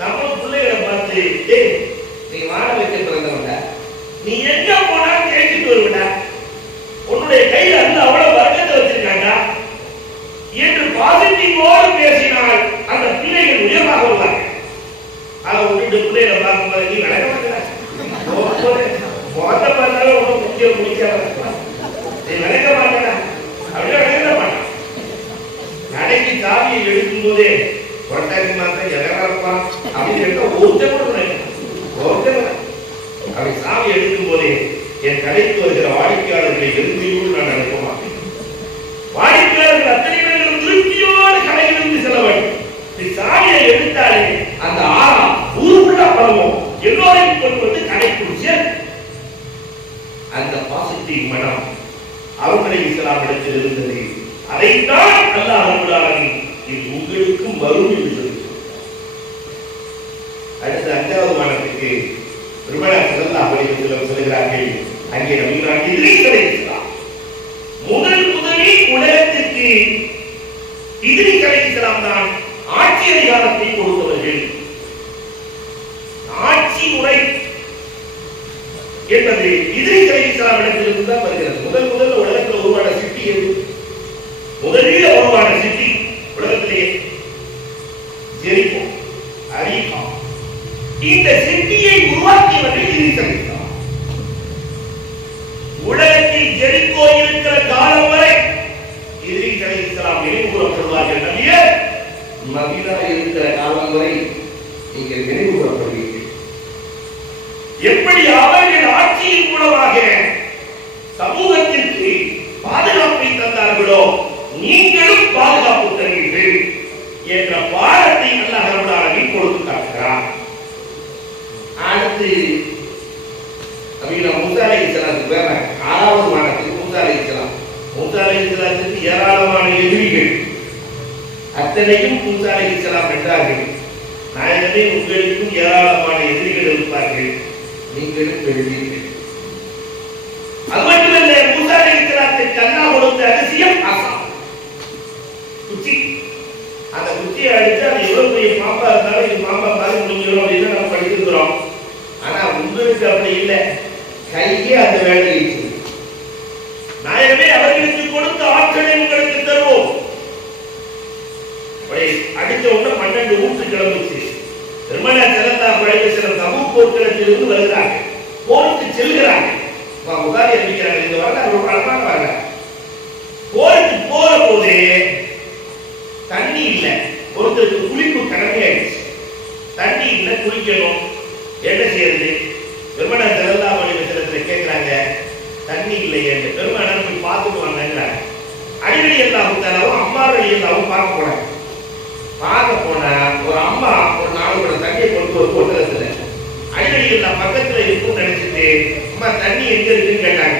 நம்ம பிள்ளைகளை பார்த்து, நீ வாழ வைக்க பிறந்தவங்க, நீ எங்க போனாலும் கேட்டுட்டு வருவ, உன்னுடைய கையில் அல்ல அவ்வளவு வர்க்கத்தை வச்சிருக்காங்க என்று பாசிட்டிவோடு பேசினால் அந்த பிள்ளைகள் உயர்வாக வருவாங்க. அதை விட்டுட்டு பிள்ளைகளை பார்க்கும்போது நீ நடக்க மாட்டேன், பார்த்தாலும் ஒன்றும் முக்கியம் முடிக்காம நீ நடக்க மாட்டேன், அப்படியே நடக்க மாட்டான். நடைக்கு சாவியை எடுக்கும் போதே கொட்டாக்கி மாத்திரம் எதனா இருப்பான் அப்படின்னு ஒருத்தர் அப்படி சாவி எடுக்கும் போதே என் கடைக்கு வருகிற வாடிக்கையாளர்களை எழுதியோடு நான் நடக்க மாட்டேன். வாடிக்கையாளர்கள் அத்தனை பேர்களும் திருப்தியோடு கடையிலிருந்து செல்ல வேண்டும். சாவியை எடுத்தாலே அந்த ஆறாம் ஊருக்குள்ள பரவும், எல்லோரையும் கொண்டு வந்து கடைக்குள் சேர். அந்த பாசிட்டிவ் மனம் அவர்களை இஸ்லாம் இடத்தில் இருந்தது. அதைத்தான் அல்லாஹ் ரப்பல் ஆலமீன் இது உங்களுக்கும் வரும் என்று சொல்கிறார். அடுத்த 5வது வானத்துக்கு பெருமானார் ஸல்லல்லாஹு அலைஹி வஸல்லம் சொல்கிறார்கள், அங்கே நபிகள் இத்ரீஸ் அலைஹிஸ்ஸலாம் முதலில் உலகத்திற்கு இத்ரீஸ் அலைஹிஸ்ஸலாம் தான் ஆட்சி அதிகாரத்தை கொடுத்தவர்கள். ஆட்சி முறை என்பது இத்ரீஸ் அலைஹிஸ்ஸலாம் இடத்திலிருந்து தான் வருகிறது. முதல்ல உலகத்தில் உருவான சிட்டி எது? முதலில் உருவான சிட்டி உலகத்திலேயே ஜெரிகோ, அரிகா. இந்த சிட்டியை உருவாக்கியவர்கள் இத்ரீஸ் அலைஹிஸ்ஸலாம். உலகத்தில் ஜெரிகோ இருக்கிற காலம் வரை இத்ரீஸ் அலைஹிஸ்ஸலாம் நினைவு கூறப்படுவார்கள். நபியே, மதீனா இருக்கிற காலம் வரை நீங்கள் நினைவு கூறப்படுவீர்கள். எப்படி அவர்கள் ஆட்சியின் மூலமாக சமூகத்திற்கு பாதுகாப்பை தந்தார்களோ நீங்களும் பாதுகாப்பு தருவீர்கள் என்ற பாடத்தை அல்லாஹ் ரப்பல் ஆலமீன் கொடுத்து காட்டுகிறார். அடுத்து மூசா அலைஹிஸ்ஸலாத்துக்கு பேர 6வது வானத்துக்கு மூசா அலைஹிஸ்ஸலாத்துக்கு ஏராளமான எதிரிகள். அத்தனையும் மூசா அலைஹிஸ்ஸலாம் வென்றார்கள். நாயகமே, உங்களுக்கும் ஏராளமான எதிரிகள் இருப்பார்கள், நீங்களும் வெல்வீர்கள். அது மட்டுமல்ல, மூசா அலைஹிஸ்ஸலாத்துக்கு அல்லாஹ் கொடுத்த அதிசயம் அஸா, குச்சி. அந்த குச்சியை அடிச்சு அது எவ்வளவு பெரிய பாம்பா இருந்தாலும் இது பாம்பா மாதிரி முடிஞ்சிடும் அப்படின்னு நம்ம படிச்சிருக்கிறோம். ஆனா உங்களுக்கு அப்படி இல்லை, கையே அந்த வேலையை நாயகமே அவர்களுக்கு கொடுத்த ஆற்றலை உங்களுக்கு தருவோம். அடித்த உடனே 12 ஊற்று கிளம்புச்சு. பெருமானார் ஸல்லல்லாஹு அலைஹி வஸல்லம் தபூக் போர்க்களத்திலிருந்து வருகிறாங்க, போருக்கு செல்கிறாங்க. புகாரி அறிவிக்கிறாங்க, இந்த வரலாறு ரொம்ப அழகான வரலாறு. போருக்கு போற போதே தண்ணி இல்லை, ஒருத்தருக்கு குளிப்பு கடமையாயிடுச்சு. தண்ணி இல்லை, குளிக்கணும், என்ன செய்யறது? பெருமானார் ஸல்லல்லாஹு அலைஹி வஸல்லம் கேட்கிறாங்க, தண்ணி இல்லையே. பெருமானார் போய் பார்த்துட்டு வாங்கிறாங்க. அடிக்கடி எல்லாவும் தரவும் அம்மாவை எல்லாவும் பார்க்க போனாங்க. பார்க்க போன ஒரு அம்மா ஒரு 4 குடம் தண்ணியை கொண்டு ஒரு போட்டத்துல இல்லை பக்கத்துல இருக்கும்னு நினைச்சிட்டு அம்மா தண்ணி எங்க இருக்குன்னு கேட்டாங்க.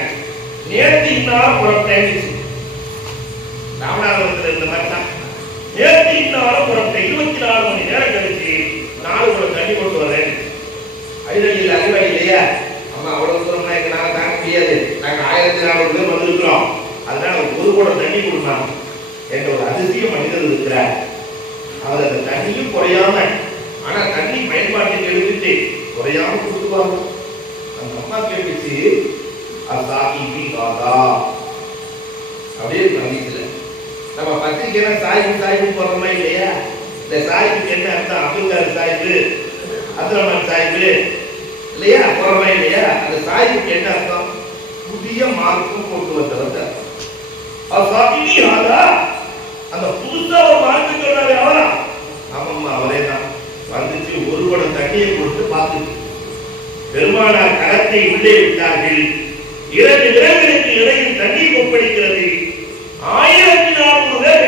நேற்று இன்னாலும் புறப்பட்டேன். ராமநாதபுரத்துல இருந்த மாதிரி தான் நேற்று இன்னாலும் புறப்பட்டேன். 24 மணி நேரம் கழிச்சு 4 குடம் தண்ணி கொண்டு வரேன். ஐதடியில் அறிவாளி இல்லையா அம்மா, அவ்வளவு தூரம் நாங்க தாங்க முடியாது, நாங்க 1400 பேர் வந்திருக்கிறோம், அதனால 1 குடம் தண்ணி கொடுக்கலாம் என்ற ஒரு அதிசய மனிதர் இருக்கிறார். அவர் அந்த தண்ணியும் குறையாம, ஆனா தண்ணி பயன்பாட்டுக்கு எடுத்துட்டு குறையாம கொடுத்துப்பாங்க. அந்த அம்மா கேட்டுச்சு, அசாஹிபி காதா அப்படியே நம்பிக்கல. நம்ம பத்திரிக்கையில சாஹிபு போடுறோமா இல்லையா? இந்த சாஹிபுக்கு என்ன அர்த்தம்? அப்துல் சாஹிபு, அப்துல் ரஹ்மான் சாஹிபு இல்லையா போறோமா இல்லையா? அந்த சாஹிபுக்கு என்ன அர்த்தம்? புதிய மார்க்கம் கொண்டு வந்தவர். அசாஹிபி காதா, அந்த புதுசா ஒரு மார்க்கம் சொல்றாரு அவரா? ஆமாம்மா, அவரே தான். வந்துச்சு 1 குடம் தண்ணியை கொடுத்து பார்த்துட்டு பெருமானார் கரத்தை உள்ளே விட்டார்கள். 2 விரல்களுக்கு இடையில் தண்ணீர் கொப்பளிக்கிறது. 1400 பேர்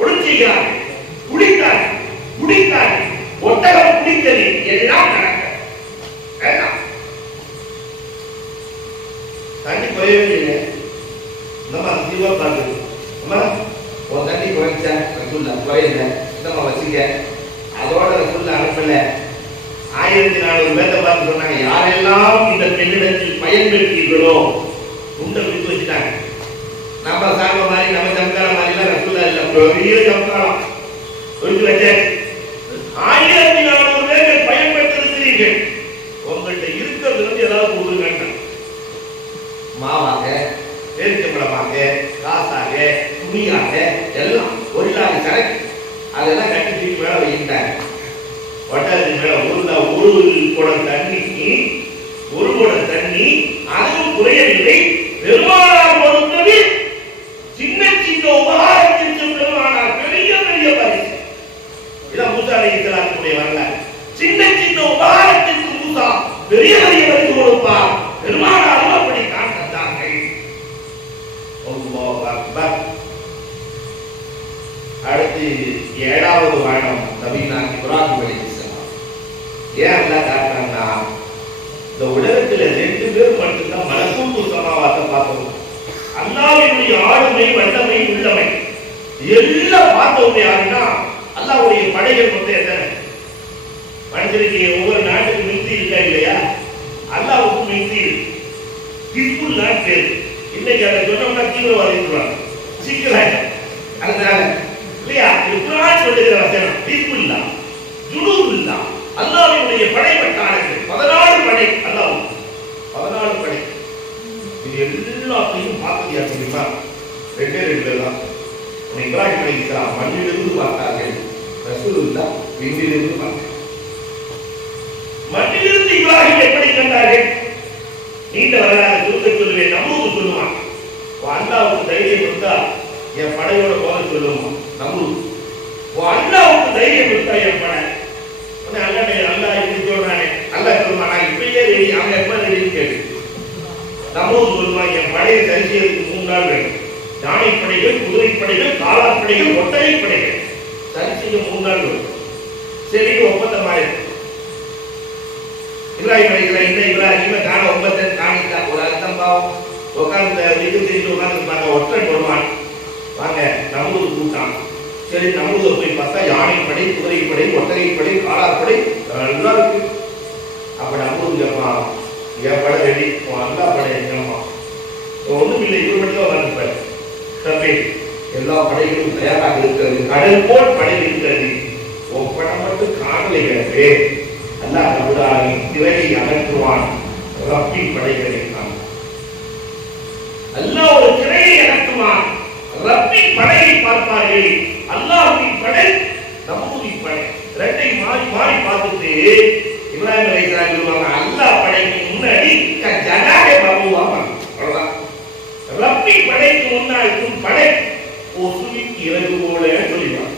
ஒடுச்சுகிறார்கள், குடித்தார்கள், ஒட்டகம் குடித்தது, எல்லாம் நடக்க தண்ணி குறையவே இல்லை. நம்ம அதிகமா பார்க்குது, அம்மா ஒரு தண்ணி குறைச்சா ரசூல்லா குறையல, நம்ம வச்சுக்க. அதோட ரசூல்லா அனுப்பல. 1400 பேரை பார்த்து சொன்னாங்க, யாரெல்லாம் இந்த பெண்ணிடத்தில் பயன் பெற்றீர்களோ உண்டை விட்டு வச்சுட்டாங்க. நம்ம சார்ப மாதிரி நம்ம ஜம்கார மாதிரிலாம் ரசூல்லா இல்ல, பெரிய ஜம்காரம் விட்டு வச்சாச்சு. 1400 பேர்கள் பயன் பெற்றிருக்கிறீர்கள், உங்கள்கிட்ட இருக்கிறது வந்து ஏதாவது கொடுங்க. மாவாக, பேரிச்சம்பழமாக, காசாக, துணியாக, எல்லாம் ஒரு லாரி சரக்கு அதெல்லாம் கட்டி தூக்கி மேல வைக்கிட்டாங்க. ஒட்டகத்தின் மேல ஒரு குடம் தண்ணி, அதுவும் குறையவில்லை. பெருமானார் கொடுத்தது சின்ன உபகாரத்திற்கு பெருமானார் பெரிய பரிசு. இதான் மூசா அலைஹிஸ்ஸலாத்துடைய வரலாறு. சின்ன உபகாரத்திற்கு மூசா பெரிய பரிசு கொடுப்பார். பெருமானார் அப்படி தான் தந்தார்கள். அல்லாஹ் அக்பர். அடுத்து 7வது வானம் நபினார் இப்ராஹிம் அலைஹிஸ்ஸலாம். ஏன் அல்லாஹ் காட்டுறான்னா, இந்த உலகத்துல 2 பேர் மட்டும்தான் மலக்கூத்து சமாவாத்தை பார்த்தோம். அல்லாஹ்வுடைய ஆளுமை, வல்லமை, உள்ளமை எல்லாம் பார்த்தவங்க யாருன்னா அல்லாஹ்வுடைய படைகள் மொத்தம் எத்தனை? மனுஷனுக்கு ஒவ்வொரு நாட்டுக்கு மிலிட்டரி இருக்கா இல்லையா? அல்லாஹ்வுக்கு மிலிட்டரி ஹிஸ்புல்லா பேர். இன்னைக்கு அதை சொன்னோம்னா தீவிரவாதி சொல்றாங்க, சிக்கலாயிடும். அதனால இல்லையா இப்ராஹிம் சொல்லுகிற வசனம் ஹிஸ்புல்லா, ஜுனூதுல்லா, அல்லாஹ்வுடைய படை வட்டாரங்கள் 14 படை. அல்லாஹ் 14 படை. இது எல்லாத்தையும் பார்த்தது யார் தெரியுமா? 2 பேர் தான். இப்ராஹிம் அலைஹிஸ்ஸலாம் மண்ணிலிருந்து பார்த்தார்கள், ரசூலுல்லாஹ் விண்ணிலிருந்து பார்த்தார்கள். மண்ணிலிருந்து இப்ராஹிம் எப்படி கண்டார்கள்? நீண்ட வரலாறு சுருக்க சொல்லுவேன். நம்ரூத் சொல்லுவான், அல்லாஹ்வுக்கு தைரியம் கொடுத்தா என் படையோட போக சொல்லுவான். நம்ரூத் அல்லாஹ்வுக்கு தைரியம் கொடுத்தா என் படை அல்லாஹ் இப்படி சொல்றானே, அல்லாஹ் சொல்லுவான் நான் இப்பயே ரெடி, அவன் எப்ப ரெடின்னு கேட்டு. நம்ரூத் சொல்லுவான் என் படையை சரி செய்யறதுக்கு 3 நாள் வேணும். யானை படைகள், குதிரை படைகள், காலாட் படைகள், ஒட்டகை படைகள் சரி செய்ய 3 நாள் வேணும். சரி ஒப்பந்தமாயிருக்கு. இப்ராஹிம் அலைஹிஸ்ஸலாம் இந்த இப்ராஹிம காண ஒப்பந்தம் காணிக்கா ஒரு அர்த்தம் பாவம் உட்கார்ந்து இது செய்து உட்கார்ந்துருப்பாங்க. ஒற்றன் வருவான், வாங்க நம்ரூத் கூட்டான். சரி நம்ரூதை போய் பார்த்தா யானை படை, குதிரை படை, ஒட்டகை படை, காலாட் படை எல்லாம் இருக்கு. அப்ப நம்ரூத் கேட்பான், என் படை ரெடி, அல்லா படை எங்கம்மா? ஒண்ணும் இல்லை, இவர் மட்டும் உட்கார்ந்துப்பாரு. தம்பி எல்லா படைகளும் தயாராக இருக்கிறது, கடல் போல் படை இருக்கிறது, உன் படம் மட்டும் காணலைகிறது. அல்லாஹ் ரப்பல் திரையை அகற்றுவான். ரப்பி படைகளை அல்லாஹ் ஒரு திரையை அகற்றுவான். ரப்பி படையை பார்ப்பார்கள். அல்லாஹ்வின் படை, நம்ரூதின் படை, 2ஐயும் மாறி மாறி பார்த்துட்டு இப்ராஹிம் அலைஹிஸ்ஸலாம் சொல்லுவாங்க, அல்லாஹ் படைக்கு முன்னாடி ஜனாதே பாபுவாங்க. அவ்வளவுதான். ரப்பி படைக்கு முன்னாடி இருக்கும் படை ஒசுவின் இறகு போல சொல்லிடுவாங்க.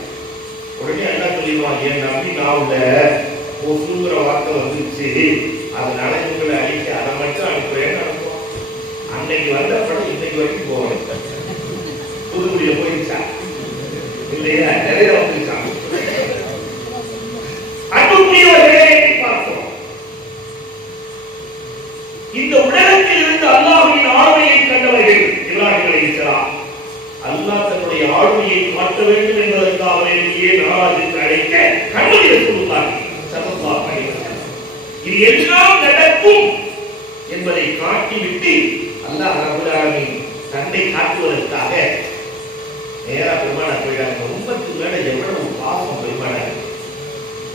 உடனே அல்லாஹ் சொல்லிடுவான், என் நம்பி நாவுல ஒசுங்கிற வார்த்தை வந்துச்சு, அதனால இவங்களை அழிக்க அதை மட்டும் அனுப்புறேன்னு அனுப்புவோம். அன்னைக்கு வந்த படம் இன்னைக்கு வரைக்கும் போவேன். புதுக்குடியில போயிருச்சா இல்லையா? நிறைய வந்துருச்சான். 2 பார்க்கிறோம். இந்த உலகத்தில் இருந்து அல்லாஹ்வின் ஆளுமையை கண்டவர்கள் இப்ராஹிம் அலைஹிஸ்ஸலாம். அல்லாஹ் தன்னுடைய ஆளுமையை காட்ட வேண்டும் என்பதற்காக வேண்டியே நாராஜுக்கு அழைக்க கண்மணி ரசூலுல்லாஹி ஸல்லல்லாஹு அலைஹி வஸல்லம் இது எல்லாம் நடக்கும் என்பதை காட்டிவிட்டு அல்லாஹ் ரப்பல் ஆலமீன் தன்னை காட்டுவதற்காக நேரா பெருமானார் போயிட்டாங்க. உம்மத்து மேல எவ்வளவு பாசம் பெருமானார்.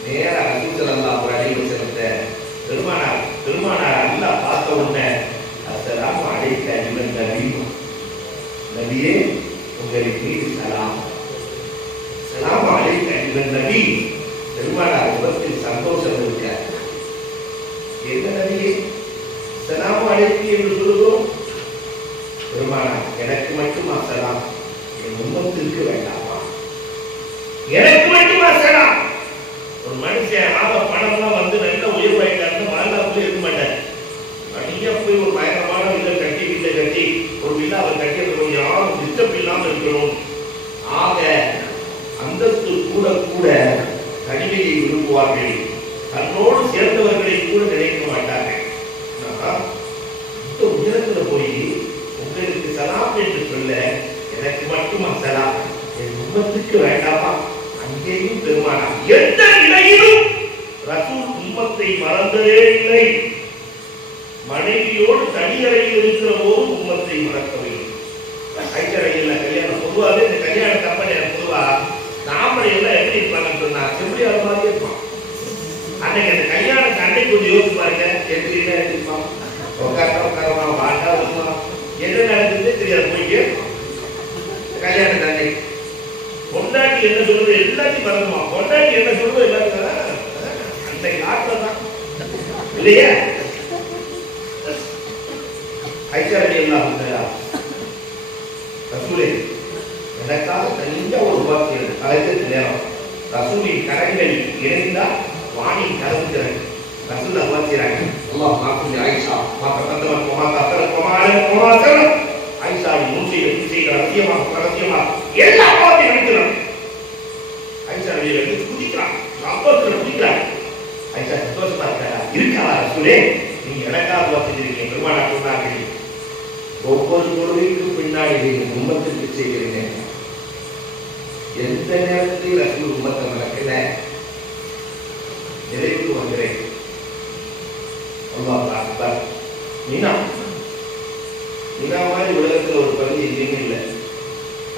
நேரா ரசூல் ஸல்லல்லாஹு அலைஹி வஸல்லத்தை பெருமானார் அல்லாஹ் பார்த்த உடனே அஸ்ஸலாமு அலைக்க அய்யுஹன் நபி, நபியே உங்களுக்கு மீது சலாம். ஸலாமு அலைக்க அய்யுஹன் நபி. பெருமானார் முகத்தில் சந்தோஷம் இருக்க, என்ன நபியே ஸலாமு அலைக்கு என்று சொல்லுகிறோம்? பெருமானார் எனக்கு மட்டுமா சலாம், என் உம்மத்திற்கு வேண்டாமா? எனக்கு மட்டுமா சலாம்? ஒரு மனுஷன் பணம்லாம் வந்து நல்ல உயிர் வாய்க்காருன்னு வாழ்நாள் இருக்க மாட்டார். நிறைய போய் ஒரு பயங்கரமான வீட்டை கட்டி ஒரு வில்லாவை கட்டி யாரும் டிஸ்டர்ப் இல்லாமல் இருக்கணும். ஆக அந்தஸ்து கூட கூட தனிமையை விரும்புவார்கள். தன்னோடு சேர்ந்தவர்களை கூட நினைக்க மாட்டார்கள். இந்த உயரத்துல போய் உங்களுக்கு சலாம் என்று சொல்ல எனக்கு மட்டுமா சலாம், என் உம்மத்துக்கு வேண்டாமா? அங்கேயும் பெருமானார் எந்த நிலையிலும் ரசூல் உம்மத்தை மறந்ததே இல்லை. மனைவியோடு தனியறையில் இருக்கிற போது உம்மத்தை மறக்கவில்லை. ஐக்கரையில் கல்யாணம் பொதுவாகவே இந்த கல்யாண தப்பனை பொதுவா தாமரை எல்லாம் எப்படி இருப்பாங்கன்னு சொன்னா எப்படி அது மாதிரி இருப்பான். அன்னைக்கு அந்த கல்யாணத்தை அன்னைக்கு கொஞ்சம் யோசிச்சு பாருங்க, எப்படி இருப்பான். உட்காரமா வாண்டா என்ன நடக்குதுன்னு தெரியாது. போயிட்டு கல்யாணம் தானே பொண்டாட்டி என்ன சொல்றது எல்லாத்தையும் மறந்துமா. பொண்டாட்டி என்ன சொல்றது எல்லாத்தையும் அன்னைக்கு ஆட்டம் தான் இல்லையா? ஐச்சாரடி எல்லாம் ரசூலே எனக்காக தனியா ஒரு உபாக்கியம் அழைத்தது நேரம். ரசூலின் கரங்களில் இணைந்தால் வாணி கலந்துக்கிறேன். ரசூல் உபாக்கிறாங்க. அல்லாஹ் மாக்குலி ஆயிஷா மாத்தவன் கோமாத்தரம் ஐஷாவின் மூச்சை வெற்றி செய்கிற ரகசியமாக எல்லா பாவத்தையும் நினைக்கிறான். ஐஷா வெளியே வந்து குதிக்கிறான், அப்பத்துல குதிக்கிறான். ஐஷா சந்தோஷமா இருக்காரா ரசூலே, நீங்க எனக்காக வாசிச்சிருக்கீங்க. பெருமானார் சொன்னார்கள், ஒவ்வொரு தொழுகைக்கும் பின்னாடி நீங்க உம்மத்துக்கு செய்கிறீங்க. எந்த நேரத்தில் ரசூல் உம்மத்தை நடக்கல நிறைவுக்கு வந்துறேன். அல்லாஹ் அக்பர். மினா மாதிரி உலகத்தில் ஒரு பகுதி எங்கேயுமே இல்லை.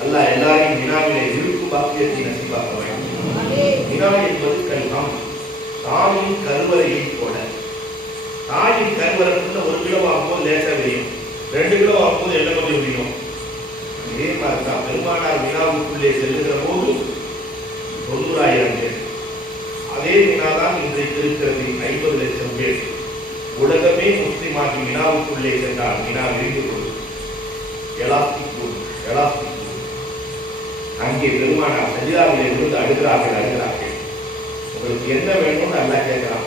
அல்லாஹ் எல்லாரையும் மினாவிலே இருக்கும் பாக்கியத்தை நசிபாக்க வேண்டும். மினா என்பது கல்வம். தாயின் கருவறையை போல. தாயின் கருவறைக்குள்ள 1 கிலோ ஆகும்போது லேசா விரியும், 2 கிலோ ஆகும்போது எல்லாம் கொஞ்சம் விரியும். இதே மாதிரிதான் பெருமானார் மினாவுக்குள்ளே செல்லுகிற போது 90,000 பேர். அதே மினாதான் இன்றைக்கு இருக்கிறது 50 லட்சம் பேர். உலகமே முஸ்லிமாகி மினாவுக்குள்ளே சென்றால் மினா விரிந்து கொள்ளும். அங்கே பெருமானார் சஜிதாவிலே இருந்து அழுகிறார்கள். உங்களுக்கு என்ன வேணும்னு அல்லாஹ் கேட்கிறான்.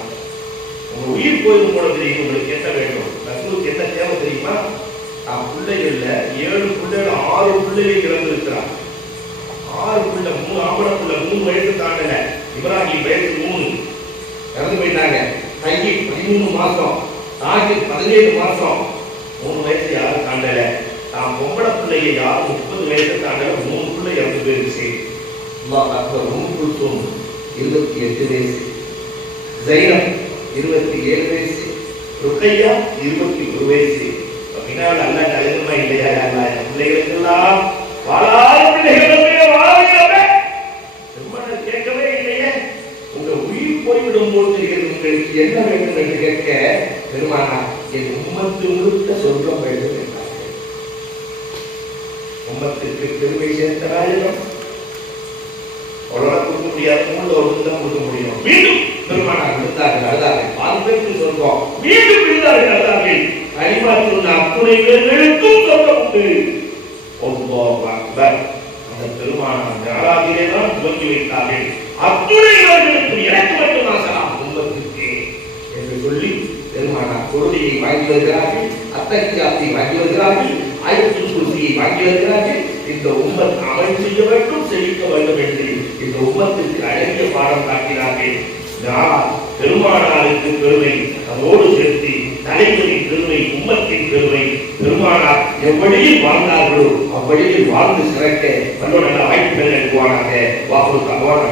உங்க உயிர் போயிடும் போல தெரியும், உங்களுக்கு என்ன வேணும்? ரசூலுக்கு என்ன தேவை தெரியுமா? பிள்ளைகள்ல 7 பிள்ளைகள் 6 பிள்ளைகள் இறந்திருக்கிறார். 6 பிள்ளை, 3 ஆம்பளை பிள்ளை 3 வயசு தாண்டல. இப்ராஹிம் வயசு 3 இறந்து போயிட்டாங்க. கைக்கு 13 மாசம், தாக்கு 17 மாசம். 3 வயசு யாரும் தாண்டல. தான் பொம்பளை பிள்ளையை யாரும் 30 வயசு தாண்டல. 3 பிள்ளை இறந்து போயிருச்சு. 28 வயசு, ஜைனப் 27 வயசு, ருக்கையா 21 வயசு. பின்னால் அல்ல கலைஞமா இல்லையா? பிள்ளைகளுக்கெல்லாம் வாழாத பிள்ளைகளுமே வாழவே கேட்கவே இல்லையே. உங்க உயிர் போய்விடும் போது தெரிகிறது உங்களுக்கு என்ன வேண்டும் என்று கேட்க பெருமானார் என் உம்மத்து முழுக்க சொர்க்கம் வேண்டும் என்றார்கள். உம்மத்திற்கு பெருமை சேர்த்த ராஜகம் அவ்வளோ கொடுக்க முடியாது. தான் கொடுக்க முடியும். மீண்டும் பெருமானார் விழுந்தார்கள், அழுதார்கள். 4 பேருக்கு சொர்க்கம். மீண்டும் விழுந்தார்கள், அழுதார்கள். கலிமா சொன்ன அத்துணை பேர்களுக்கும் சொர்க்கம் உண்டு. அல்லாஹ் அக்பர். அந்த பெருமானார் ஜாராதிலே தான் துவங்கி வைத்தார்கள். அத்துணை பேர்களுக்கும் எனக்கு மட்டும் சலாம் உம்மத்திற்கு என்று சொல்லி பெருமானார் கொள்கையை வாங்கி வருகிறார்கள். அத்தகையாத்தை வாங்கி வருகிறார்கள். ஆயத்துல் குர்சியை வாங்கி வருகிறார்கள். இந்த உம்மத் அமல் செய்ய வேண்டும், செழிக்க வேண்டும் என்று இந்த உம்மத்திற்கு அழகிய பாடம் காட்டினார்கள். பெருமானாருக்கு பெருமை அதோடு சேர்த்து தலைவரின் பெருமை, உம்மத்தின் பெருமை. பெருமானார் எவ்வழியில் வாழ்ந்தார்களோ அவ்வழியில் வாழ்ந்து சிறக்க நல்ல வாய்ப்புகள் நல்குவானாக. வாக்கு தகவல்